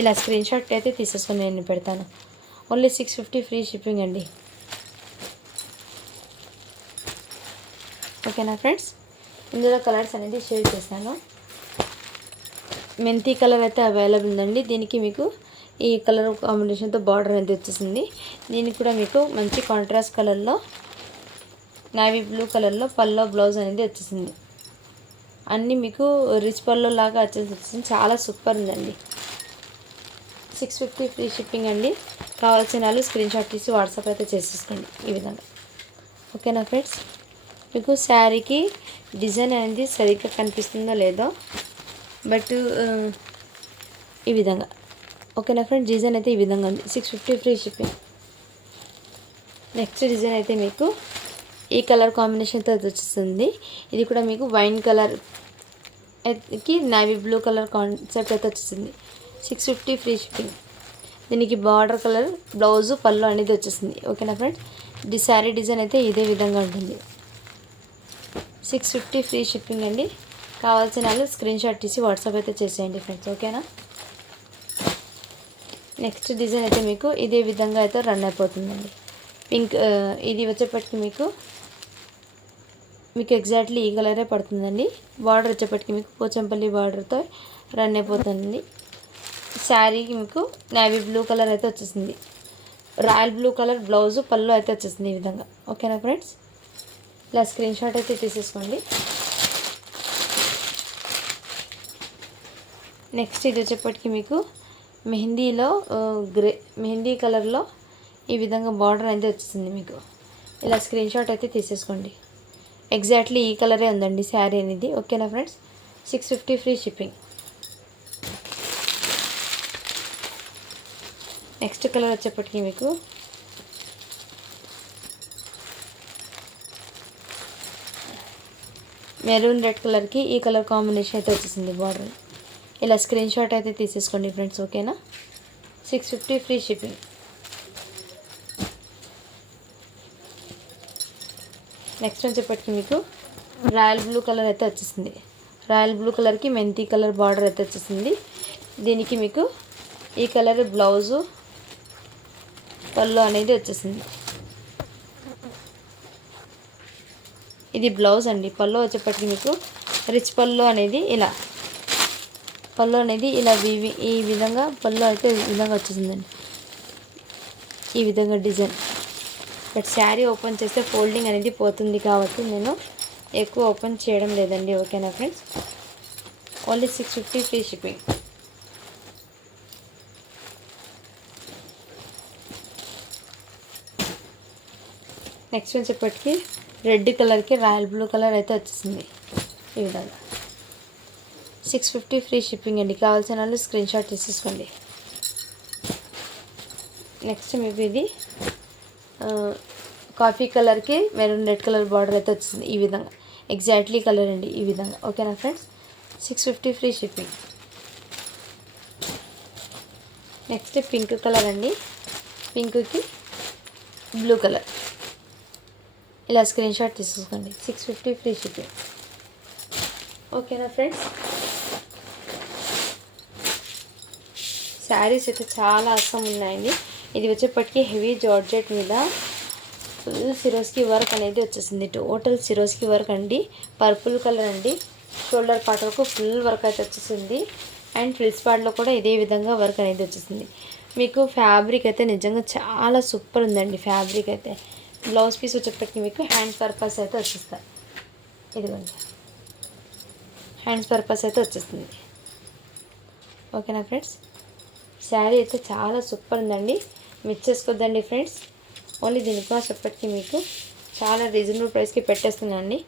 ఇలా స్క్రీన్ షాట్ అయితే తీసేసుకొని నేను పెడతాను. ఓన్లీ 650 ఫ్రీ షిప్పింగ్ అండి. ఓకేనా ఫ్రెండ్స్, ఇందులో కలర్స్ అనేది షేర్ చేస్తాను. మెంతి కలర్ అయితే అవైలబుల్ ఉందండి. దీనికి మీకు ఈ కలర్ కాంబినేషన్తో బార్డర్ అనేది వచ్చేసింది. దీనికి కూడా మీకు మంచి కాంట్రాస్ట్ కలర్లో నేవీ బ్లూ కలర్లో పల్లో బ్లౌజ్ అనేది వచ్చేసింది. అన్నీ మీకు రిచ్ పల్లో లాగా వచ్చేసింది. చాలా సూపర్ ఉందండి. 650 ఫ్రీ షిప్పింగ్ అండి. కావాల్సిన వాళ్ళు స్క్రీన్ షాట్ తీసి వాట్సాప్ అయితే చేసేసుకోండి ఈ విధంగా. ఓకేనా ఫ్రెండ్స్, మీకు శారీకి డిజైన్ అనేది సరిగ్గా కనిపిస్తుందో లేదో, బట్ ఈ విధంగా. ఓకేనా ఫ్రెండ్స్, డిజైన్ అయితే ఈ విధంగా ఉంది. 650 ఫ్రీ షిప్పింగ్. నెక్స్ట్ డిజైన్ అయితే మీకు ఈ కలర్ కాంబినేషన్తో వచ్చేస్తుంది. ఇది కూడా మీకు వైన్ కలర్కి నేవీ బ్లూ కలర్ కాన్సెప్ట్ అయితే వచ్చేసింది. 650 ఫ్రీ షిప్పింగ్. దీనికి బార్డర్ కలర్ బ్లౌజు పళ్ళు అనేది వచ్చేసింది. ఓకేనా ఫ్రెండ్స్, శారీ డిజైన్ అయితే ఇదే విధంగా ఉంటుంది. 650 ఫ్రీ షిప్పింగ్ అండి. కావాల్సిన వాళ్ళు స్క్రీన్ షాట్ తీసి వాట్సాప్ అయితే చేసేయండి ఫ్రెండ్స్. ఓకేనా, నెక్స్ట్ డిజైన్ అయితే మీకు ఇదే విధంగా అయితే రన్ అయిపోతుందండి. పింక్, ఇది వచ్చేప్పటికి మీకు ఎగ్జాక్ట్లీ ఈ కలరే పడుతుందండి. బార్డర్ వచ్చేప్పటికి మీకు పోచంపల్లి బార్డర్తో రన్ అయిపోతుంది. శారీకి మీకు నేవీ బ్లూ కలర్ అయితే వచ్చేసింది. రాయల్ బ్లూ కలర్ బ్లౌజు పళ్ళు అయితే వచ్చేసింది ఈ విధంగా. ఓకేనా ఫ్రెండ్స్, ఇలా స్క్రీన్ షాట్ అయితే తీసేసుకోండి. నెక్స్ట్ ఇది వచ్చేప్పటికి మీకు మెహందీ కలర్లో ఈ విధంగా బార్డర్ అయితే వచ్చేసింది మీకు. ఇలా స్క్రీన్ షాట్ అయితే తీసేసుకోండి. ఎగ్జాక్ట్లీ ఈ కలరే ఉందండి శారీ అనేది. ఓకేనా friends, 650 free shipping. Next colour వచ్చేప్పటికి మీకు మెరూన్ రెడ్ కలర్కి ఈ కలర్ కాంబినేషన్ అయితే వచ్చేసింది బార్డర్. ఇలా స్క్రీన్ షాట్ అయితే తీసేసుకోండి ఫ్రెండ్స్. ఓకేనా, 650 ఫ్రీ షిప్పింగ్. నెక్స్ట్ వచ్చేప్పటికి మీకు రాయల్ బ్లూ కలర్ అయితే వచ్చేసింది. రాయల్ బ్లూ కలర్కి మెంతి కలర్ బార్డర్ అయితే వచ్చేసింది. దీనికి మీకు ఈ కలర్ బ్లౌజు పళ్ళు అనేది వచ్చేసింది. ఇది బ్లౌజ్ అండి. పళ్ళు వచ్చేప్పటికి మీకు రిచ్ పళ్ళు అనేది ఇలా ఈ విధంగా పళ్ళు అయితే ఈ విధంగా వచ్చేసిందండి. ఈ విధంగా డిజైన్. బట్ శారీ ఓపెన్ చేస్తే ఫోల్డింగ్ అనేది పోతుంది కాబట్టి నేను ఎక్కువ ఓపెన్ చేయడం లేదండి. ఓకేనా friends, only 650 free shipping. Next వచ్చేప్పటికి రెడ్ కలర్కి రాయల్ బ్లూ కలర్ అయితే వచ్చేసింది ఈ విధంగా. 650 ఫ్రీ షిప్పింగ్ అండి. కావాల్సిన వాళ్ళు స్క్రీన్ షాట్ తీసేసుకోండి. నెక్స్ట్ మీకు ఇది కాఫీ కలర్కి మెరూన్ రెడ్ కలర్ బార్డర్ అయితే వచ్చింది ఈ విధంగా. ఎగ్జాక్ట్లీ కలర్ అండి ఈ విధంగా. ఓకేనా friends, 650 free shipping. Next pink colour అండి. పింక్కి బ్లూ కలర్. ఇలా స్క్రీన్ షాట్ తీసుకోండి. 650 ఫ్రీ షిప్పింగ్. ఓకేనా ఫ్రెండ్స్, శారీస్ అయితే చాలా అవసరం ఉన్నాయండి. ఇది వచ్చేప్పటికీ హెవీ జార్జెట్ మీద ఫుల్ సిరోస్కి వర్క్ అనేది వచ్చేసింది. టోటల్ సిరోస్కి వర్క్ అండి. పర్పుల్ కలర్ అండి. షోల్డర్ పార్ట్ వరకు ఫుల్ వర్క్ అయితే వచ్చేసింది. అండ్ ఫ్రిల్స్ పార్ట్లో కూడా ఇదే విధంగా వర్క్ అనేది వచ్చేసింది. మీకు ఫ్యాబ్రిక్ అయితే నిజంగా చాలా సూపర్ ఉందండి. ఫ్యాబ్రిక్ అయితే బ్లౌజ్ పీస్ వచ్చేప్పటికి మీకు హ్యాండ్ పర్పస్ అయితే వచ్చేస్తాయి. ఇదిగోండి హ్యాండ్స్ పర్పస్ అయితే వచ్చేస్తుంది. ఓకేనా ఫ్రెండ్స్, శారీ అయితే చాలా సూపర్ ఉందండి. మిస్ చేసుకోద్దండి ఫ్రెండ్స్. ఓన్లీ దీనికోసం చెప్పటికి మీకు చాలా రీజనబుల్ ప్రైస్కి పెట్టేస్తున్నానండి.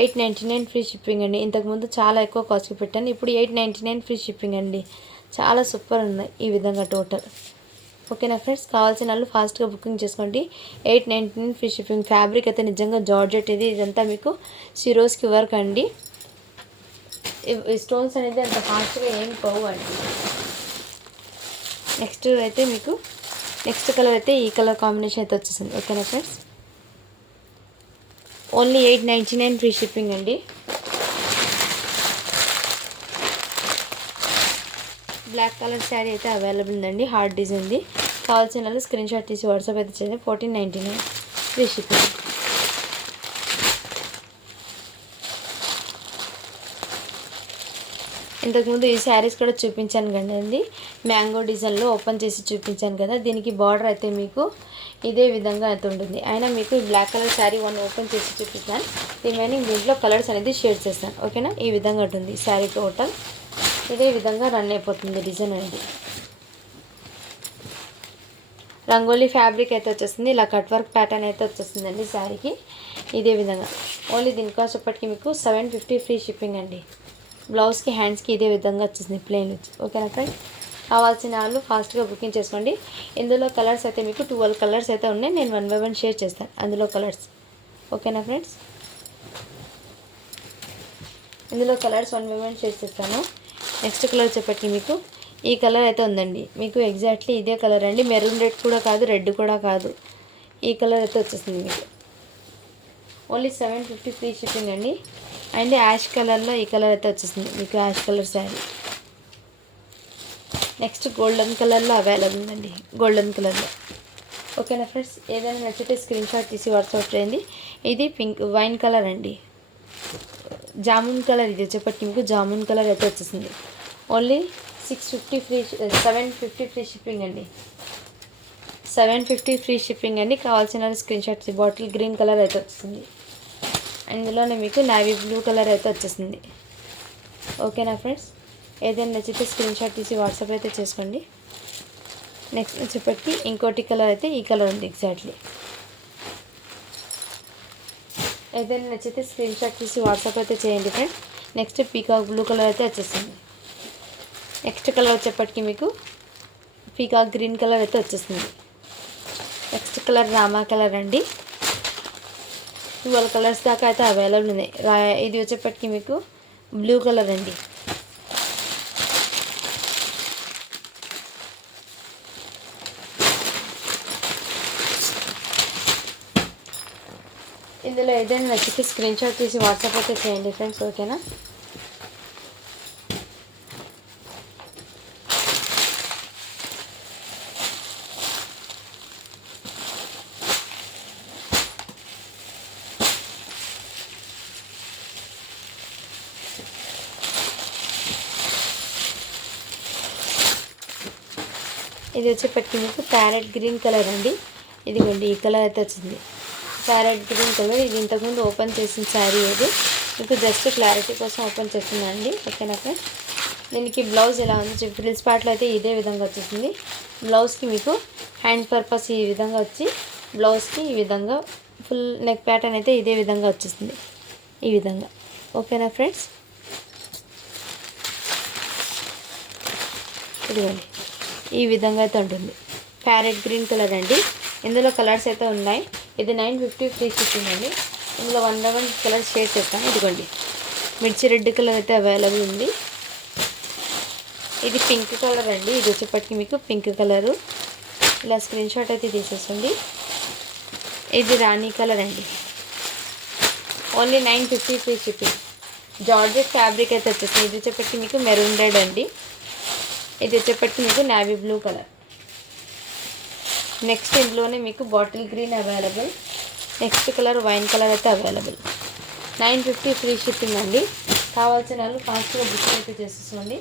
899 ఫ్రీ షిప్పింగ్ అండి. ఇంతకుముందు చాలా ఎక్కువ కాస్ట్కి పెట్టాను, ఇప్పుడు 899 ఫ్రీ షిప్పింగ్ అండి. చాలా సూపర్ ఉన్నాయి ఈ విధంగా టోటల్. ఓకేనా ఫ్రెండ్స్, కావాల్సిన వాళ్ళు ఫాస్ట్గా బుకింగ్ చేసుకోండి. 899 ఫ్రీ షిప్పింగ్. ఫ్యాబ్రిక్ అయితే నిజంగా జార్జెట్ ఇది. ఇదంతా మీకు సిరోస్కి వర్క్ అండి. ఈ స్టోన్స్ అనేది అంత ఫాస్ట్గా ఏం పోవు అండి. నెక్స్ట్ అయితే మీకు నెక్స్ట్ కలర్ అయితే ఈ కలర్ కాంబినేషన్ అయితే వచ్చేసింది. ఓకేనా ఫ్రెండ్స్, ఓన్లీ 899 ఫ్రీ షిప్పింగ్ అండి. బ్లాక్ కలర్ శారీ అయితే అవైలబుల్ ఉందండి. హార్డ్ డిజైన్ది. కావాల్సిన వాళ్ళు స్క్రీన్ షాట్ తీసి వాట్సాప్ అయితే చేయండి. 1499 ఫ్రీ షిప్పింగ్. ఇంతకుముందు ఈ శారీస్ కూడా చూపించాను కదండి, మ్యాంగో డిజైన్లో ఓపెన్ చేసి చూపించాను కదా. దీనికి బార్డర్ అయితే మీకు ఇదే విధంగా అయితే ఉంటుంది. అయినా మీకు black colour sari one open చేసి చూపిస్తాను. రిమైనింగ్ దీంట్లో కలర్స్ అనేది షేర్ చేస్తాను. ఓకేనా, ఈ విధంగా ఉంటుంది శారీ టోటల్. ఇదే విధంగా రన్ అయిపోతుంది డిజైన్ అనేది. రంగోలీ ఫ్యాబ్రిక్ అయితే వచ్చేస్తుంది. ఇలా కట్ వర్క్ ప్యాటర్న్ అయితే వచ్చేస్తుందండి శారీకి. ఇదే విధంగా ఓన్లీ దీనికోసప్పటికి మీకు 750 ఫ్రీ షిప్పింగ్ అండి. బ్లౌజ్కి హ్యాండ్స్కి ఇదే విధంగా వచ్చేసింది ప్లెయిన్ వచ్చి. ఓకేనా ఫ్రెండ్స్, కావాల్సిన వాళ్ళు ఫాస్ట్గా బుకింగ్ చేసుకోండి. ఇందులో కలర్స్ అయితే మీకు 12 కలర్స్ అయితే ఉన్నాయి. నేను 1 బై 1 షేర్ చేస్తాను అందులో కలర్స్. ఓకేనా ఫ్రెండ్స్, ఇందులో కలర్స్ 1 బై 1 షేర్ చేస్తాను. నెక్స్ట్ కలర్ వచ్చేప్పటికి మీకు ఈ కలర్ అయితే ఉందండి. మీకు ఎగ్జాక్ట్లీ ఇదే కలర్ అండి. మెరూన్ రెడ్ కూడా కాదు, రెడ్ కూడా కాదు. ఈ కలర్ అయితే వచ్చేసింది మీకు. ఓన్లీ 750 ఫ్రీ షిప్పింగ్ అండి. అండ్ యాష్ కలర్లో ఈ కలర్ అయితే వచ్చేసింది మీకు, ash colour sari. Next golden కలర్లో అవైలబుల్ ఉందండి, గోల్డెన్ కలర్లో. ఓకేనా ఫ్రెండ్స్, ఏదైనా నచ్చితే స్క్రీన్ షాట్ తీసి వాట్సాప్ చేయండి. ఇది పింక్ వైన్ కలర్ అండి, జామున్ కలర్. ఇది వచ్చేప్పటికి మీకు జామున్ కలర్ అయితే వచ్చేసింది. ఓన్లీ 750 ఫ్రీ షిప్పింగ్ అండి. 750 ఫ్రీ షిప్పింగ్ అండి. కావాల్సిన screen shot. Bottle green colour అయితే వచ్చింది. ఇందులోనే మీకు నేవీ బ్లూ కలర్ అయితే వచ్చేసింది. ఓకేనా ఫ్రెండ్స్, ఏదైనా నచ్చితే స్క్రీన్ షాట్ తీసి వాట్సాప్ అయితే చేసుకోండి. నెక్స్ట్ వచ్చేప్పటికి ఇంకోటి కలర్ అయితే ఈ కలర్ ఉంది ఎగ్జాక్ట్లీ. ఏదైనా నచ్చితే స్క్రీన్ షాట్ తీసి వాట్సాప్ అయితే చేయండి friends. Next peacock blue colour అయితే వచ్చేసింది. నెక్స్ట్ కలర్ వచ్చేప్పటికి మీకు పీకాక్ గ్రీన్ కలర్ అయితే వచ్చేసింది. నెక్స్ట్ కలర్ రామా కలర్ అండి. 12 కలర్స్ దాకా అయితే అవైలబుల్ ఉన్నాయి. ఇది వచ్చేప్పటికి మీకు బ్లూ కలర్ అండి. ఇందులో ఏదైనా నచ్చితే స్క్రీన్ షాట్ తీసి వాట్సాప్ అయితే చేయండి ఫ్రెండ్స్. ఓకేనా, ఇది వచ్చేప్పటికి మీకు ప్యారెట్ గ్రీన్ కలర్ అండి. ఇదిగోండి ఈ కలర్ అయితే వచ్చింది, ప్యారెట్ గ్రీన్ కలర్. ఇది ఇంతకుముందు ఓపెన్ చేసిన శారీ. ఇది మీకు జస్ట్ క్లారిటీ కోసం ఓపెన్ చేస్తున్నానండి. ఓకేనా ఫ్రెండ్స్, దీనికి బ్లౌజ్ ఎలా ఉంది ఫ్రిల్స్ పార్ట్లో అయితే ఇదే విధంగా వచ్చేసింది. బ్లౌజ్కి మీకు హ్యాండ్ పర్పస్ ఈ విధంగా వచ్చి బ్లౌజ్కి ఈ విధంగా ఫుల్ నెక్ ప్యాటర్న్ అయితే ఇదే విధంగా వచ్చేసింది ఈ విధంగా. ఓకేనా ఫ్రెండ్స్, ఇదిగోండి ఈ విధంగా అయితే ఉంటుంది. ప్యారెట్ గ్రీన్ కలర్ అండి. ఇందులో కలర్స్ అయితే ఉన్నాయి. ఇది 950 ఫ్రీ షిప్పింగ్ అండి. ఇందులో 1 బై 1 కలర్స్ షేర్ చేస్తాను. ఇదిగోండి మిర్చి రెడ్ కలర్ అయితే అవైలబుల్ ఉంది. ఇది పింక్ కలర్ అండి. ఇది వచ్చేప్పటికి మీకు పింక్ కలరు. ఇలా స్క్రీన్ షాట్ అయితే తీసేస్తుంది. ఇది రాణి కలర్ అండి. Only 950 free shipping. Georgette fabric అయితే వచ్చేసింది. ఇది వచ్చేప్పటికి మీకు మెరూన్ రెడ్ అండి. ఇది వచ్చేప్పటికి మీకు నేవీ బ్లూ కలర్. నెక్స్ట్ ఇందులోనే మీకు bottle green available, next colour wine colour అయితే అవైలబుల్. 950 ఫ్రీ షిప్పింగ్ అండి. కావాల్సిన వాళ్ళు ఫాస్ట్గా బుకింగ్ అయితే చేసేసుకోండి.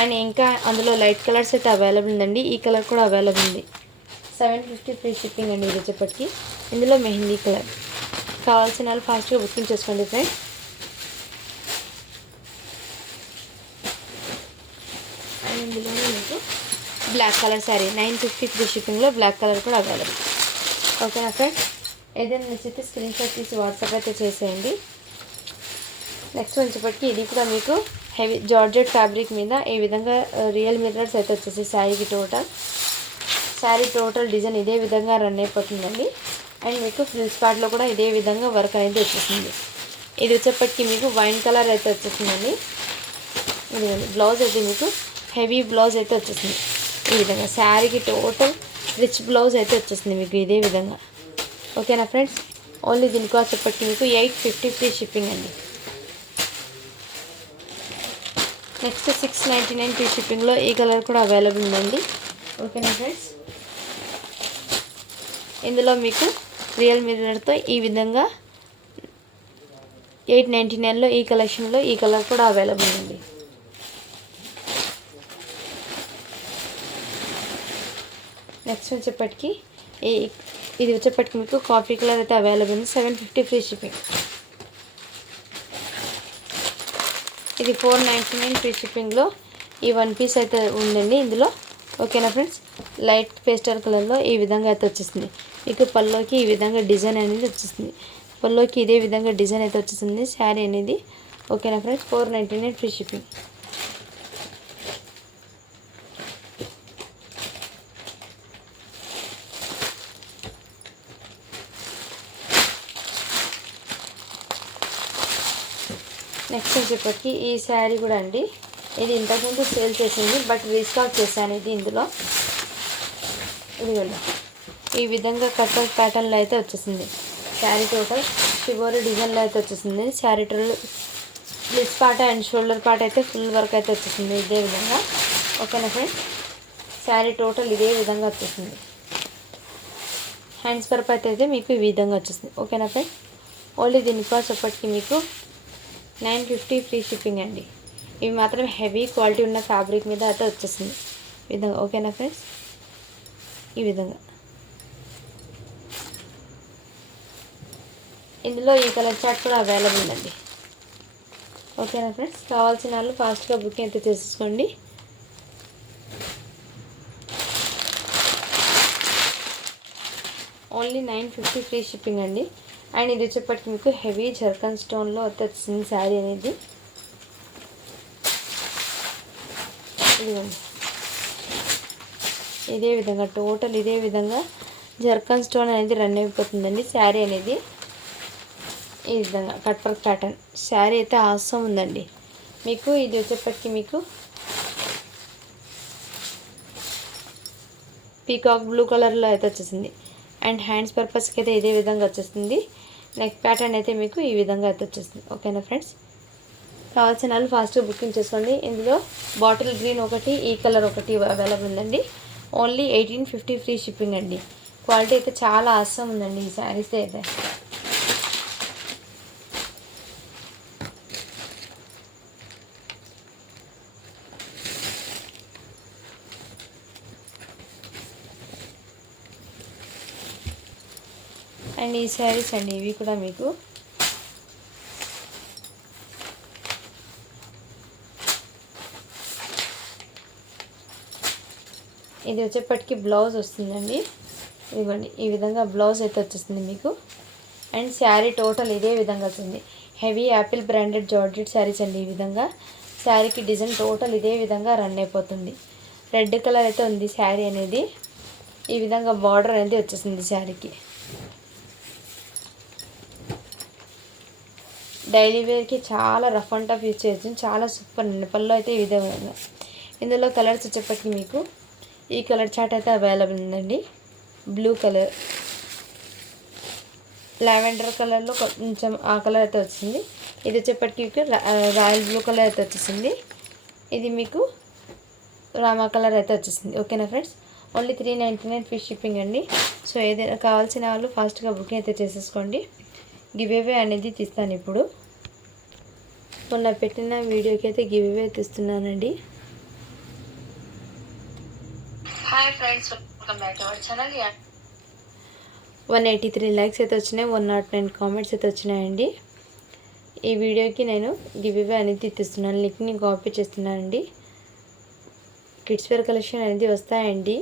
అండ్ ఇంకా అందులో లైట్ కలర్స్ అయితే అవైలబుల్ ఉందండి. ఈ కలర్ కూడా అవైలబుల్ ఉంది. 750 ఫ్రీ షిప్పింగ్ అండి ఇది వచ్చేప్పటికి. ఇందులో మెహందీ కలర్. కావాల్సిన వాళ్ళు ఫాస్ట్గా బుకింగ్ చేసుకోండి ఫ్రెండ్స్. అండ్ ఇందులోనే మీకు బ్లాక్ కలర్ శారీ 950 ఫ్రీ షిప్పింగ్లో బ్లాక్ కలర్ కూడా అవైలబుల్. ఓకేనా ఫ్రెండ్స్, ఏదైనా నచ్చితే స్క్రీన్ షాట్ తీసి వాట్సాప్ అయితే చేసేయండి. నెక్స్ట్ వచ్చేప్పటికి ఇది కూడా మీకు హెవీ జార్జెట్ ఫ్యాబ్రిక్ మీద ఈ విధంగా రియల్ మిర్రర్స్ అయితే వచ్చేసి శారీ టోటల్ డిజైన్ ఇదే విధంగా రన్ అయిపోతుందండి. అండ్ మీకు ఫ్రిల్ స్పాట్లో కూడా ఇదే విధంగా వర్క్ అనేది వచ్చేసింది. ఇది వచ్చేప్పటికి మీకు వైన్ కలర్ అయితే వచ్చేసిందండి. ఇది బ్లౌజ్ అయితే మీకు హెవీ బ్లౌజ్ అయితే వచ్చేసింది. ఈ విధంగా శారీకి టోటల్ రిచ్ బ్లౌజ్ అయితే వచ్చేసింది మీకు ఇదే విధంగా. ఓకేనా ఫ్రెండ్స్, ఓన్లీ దీని కాస్ట్ వచ్చేప్పటికి మీకు 850 ఫ్రీ షిప్పింగ్ అండి. నెక్స్ట్ 699 ఫ్రీ షిప్పింగ్లో ఈ కలర్ కూడా అవైలబుల్ ఉందండి. ఓకేనా ఫ్రెండ్స్, ఇందులో మీకు రియల్ మిర్రర్తో ఈ విధంగా 899లో ఈ కలెక్షన్లో ఈ కలర్ కూడా అవైలబుల్ ఉంది. నెక్స్ట్ వచ్చేప్పటికి ఇది వచ్చేప్పటికి మీకు కాఫీ కలర్ అయితే అవైలబుల్ ఉంది. 750 ఫ్రీ షిప్పింగ్. ఇది 499 ఫ్రీ షిప్పింగ్లో ఈ వన్ పీస్ అయితే ఉందండి ఇందులో. ఓకేనా ఫ్రెండ్స్, లైట్ పేస్టల్ కలర్లో ఈ విధంగా అయితే వచ్చేస్తుంది. మీకు పల్లోకి ఈ విధంగా డిజైన్ అనేది వచ్చేస్తుంది. పల్లోకి ఇదే విధంగా డిజైన్ అయితే వచ్చేస్తుంది శారీ అనేది. ఓకేనా ఫ్రెండ్స్, 499 ఫ్రీ షిప్పింగ్. నెక్స్ట్ వచ్చేప్పటికి ఈ శారీ కూడా అండి, ఇది ఇంతకుముందు సేల్ చేసింది బట్ రీస్టాక్ చేశాను ఇది. ఇందులో ఇదిగోండి ఈ విధంగా కట్వర్క్ ప్యాటర్న్లో అయితే వచ్చేసింది. శారీ టోటల్ షిబోరి డిజైన్లో అయితే వచ్చేసింది. Sari total slits part and shoulder part అయితే ఫుల్ వర్క్ అయితే వచ్చేసింది ఇదే విధంగా. ఓకేనా ఫ్రెండ్స్, శారీ టోటల్ ఇదే విధంగా వచ్చేసింది. హ్యాండ్స్ పర్పస్ అయితే మీకు ఈ విధంగా వచ్చేసింది. ఓకేనా ఫ్రెండ్స్, ఓన్లీ దీని కాస్ట్ వచ్చేప్పటికి మీకు 950 ఫ్రీ షిప్పింగ్ అండి. ఇవి మాత్రం హెవీ క్వాలిటీ ఉన్న ఫ్యాబ్రిక్ మీద అయితే వచ్చేసింది ఈ విధంగా. ఓకేనా ఫ్రెండ్స్, ఈ విధంగా ఇందులో ఈ కలర్ చార్ట్ కూడా అవైలబుల్ ఉందండి. ఓకేనా ఫ్రెండ్స్, కావాల్సిన వాళ్ళు ఫాస్ట్గా బుకింగ్ అయితే చేసేసుకోండి. ఓన్లీ 950 ఫ్రీ షిప్పింగ్ అండి. అండ్ ఇది వచ్చేప్పటికి మీకు హెవీ జర్కన్ స్టోన్లో వచ్చింది శారీ అనేది. ఇదిగోండి ఇదే విధంగా టోటల్ ఇదే విధంగా జర్కన్ స్టోన్ అనేది రన్ అయిపోతుందండి శారీ అనేది. ఈ విధంగా కట్ వర్క్ ప్యాటర్న్ శారీ అయితే ఆసమ్ ఉందండి. మీకు ఇది వచ్చేప్పటికి మీకు పీకాక్ బ్లూ కలర్లో అయితే వచ్చేసింది. అండ్ హ్యాండ్స్ పర్పస్కి అయితే ఇదే విధంగా వచ్చేస్తుంది. నెక్ ప్యాటర్న్ అయితే మీకు ఈ విధంగా అయితే వచ్చేస్తుంది. ఓకేనా ఫ్రెండ్స్, కావాల్సిన వాళ్ళు ఫాస్ట్గా బుకింగ్ చేసుకోండి. ఇందులో బాటిల్ గ్రీన్ ఒకటి, ఈ కలర్ ఒకటి అవైలబుల్ ఉందండి. ఓన్లీ 1850 ఫ్రీ షిప్పింగ్ అండి. క్వాలిటీ అయితే చాలా ఆసమ్ ఉందండి ఈ శారీస్ అయితే. అండ్ ఈ శారీస్ అండి ఇవి కూడా మీకు ఇది వచ్చేప్పటికి బ్లౌజ్ వస్తుందండి. ఇదిగోండి ఈ విధంగా బ్లౌజ్ అయితే వచ్చేస్తుంది మీకు. అండ్ శారీ టోటల్ ఇదే విధంగా వస్తుంది. Heavy Apple branded georgette saris అండి. ఈ విధంగా శారీకి డిజైన్ టోటల్ ఇదే విధంగా రన్ అయిపోతుంది. రెడ్ కలర్ అయితే ఉంది శారీ అనేది. ఈ విధంగా బార్డర్ అనేది వచ్చేసింది శారీకి. డైలీ వేర్కి చాలా రఫ్ అండ్ టఫ్ యూజ్ చేయొచ్చు. చాలా సూపర్ పళ్ళు అయితే ఈ విధంగా. ఇందులో కలర్స్ వచ్చేప్పటికి మీకు ఈ కలర్ చార్ట్ అయితే అవైలబుల్ ఉందండి. బ్లూ కలర్, లావెండర్ కలర్లో కొంచెం ఆ కలర్ అయితే వచ్చింది. ఇది వచ్చేప్పటికి రాయల్ బ్లూ కలర్ అయితే వచ్చేసింది. ఇది మీకు రామా కలర్ అయితే వచ్చేసింది. ఓకేనా ఫ్రెండ్స్, ఓన్లీ 399 ఫ్రీ షిప్పింగ్ అండి. సో ఏదైనా కావాల్సిన వాళ్ళు ఫాస్ట్గా బుకింగ్ అయితే చేసేసుకోండి. గివ్ అవే అనేది తీస్తాను ఇప్పుడు. మొన్న పెట్టిన వీడియోకి అయితే గివ్ అవే తీస్తున్నానండి. Hi friends, welcome back to our channel. 183 likes అయితే వచ్చినాయి, 109 కామెంట్స్ అయితే వచ్చినాయండి. ఈ వీడియోకి నేను గివ్ అవే అనేది తీస్తున్నాను. లింక్ని కాపీ చేస్తున్నానండి. కిడ్స్ వేర్ కలెక్షన్ అనేది వస్తాయండి.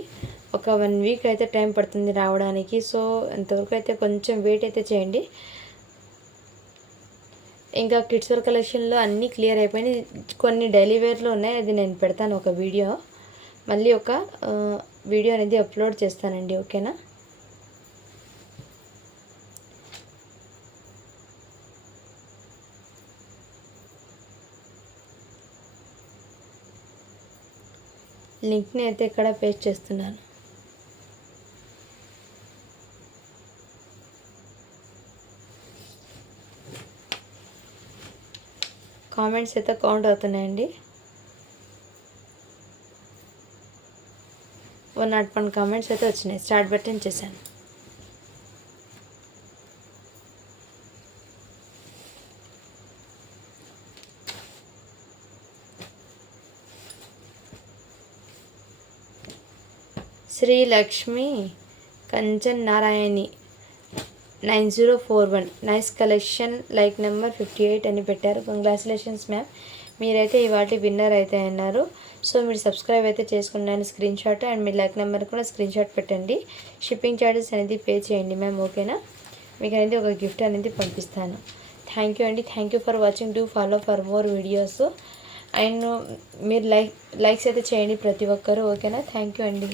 ఒక 1 వీక్ అయితే టైం పడుతుంది రావడానికి. సో అంతవరకు అయితే కొంచెం వెయిట్ అయితే చేయండి. ఇంకా కిడ్స్ వేర్ కలెక్షన్లో అన్నీ క్లియర్ అయిపోయినాయి. కొన్ని డైలీ వేర్లో ఉన్నాయి, అది నేను పెడతాను ఒక వీడియో. మళ్ళీ ఒక వీడియో అనేది అప్లోడ్ చేస్తానండి. ఓకేనా? లింక్ని అయితే ఇక్కడ పేస్ట్ చేస్తున్నాను. కామెంట్స్ అయితే కౌంట్ అవుతున్నాయండి. 101 కామెంట్స్ అయితే వచ్చినాయి. స్టార్ట్ బటన్ చేశాను. శ్రీ లక్ష్మి కంచన్ నారాయణి 9041 నైస్ కలెక్షన్, లైక్ నెంబర్ 58 అని పెట్టారు. కంగ్రాచులేషన్స్ మ్యామ్, మీరైతే ఇవాటి విన్నర్ అయితే అన్నారు. సో మీరు సబ్స్క్రైబ్ అయితే చేసుకున్నాను screen shot, and me like number కూడా స్క్రీన్ షాట్ పెట్టండి. షిప్పింగ్ ఛార్జెస్ అనేది పే చేయండి మ్యామ్. ఓకేనా? మీకు అనేది ఒక గిఫ్ట్ అనేది పంపిస్తాను. థ్యాంక్ యూ అండి. Thank you for watching. Do follow for more videos. And మీరు లైక్స్ అయితే చేయండి ప్రతి ఒక్కరు. ఓకేనా? థ్యాంక్ యూ అండి.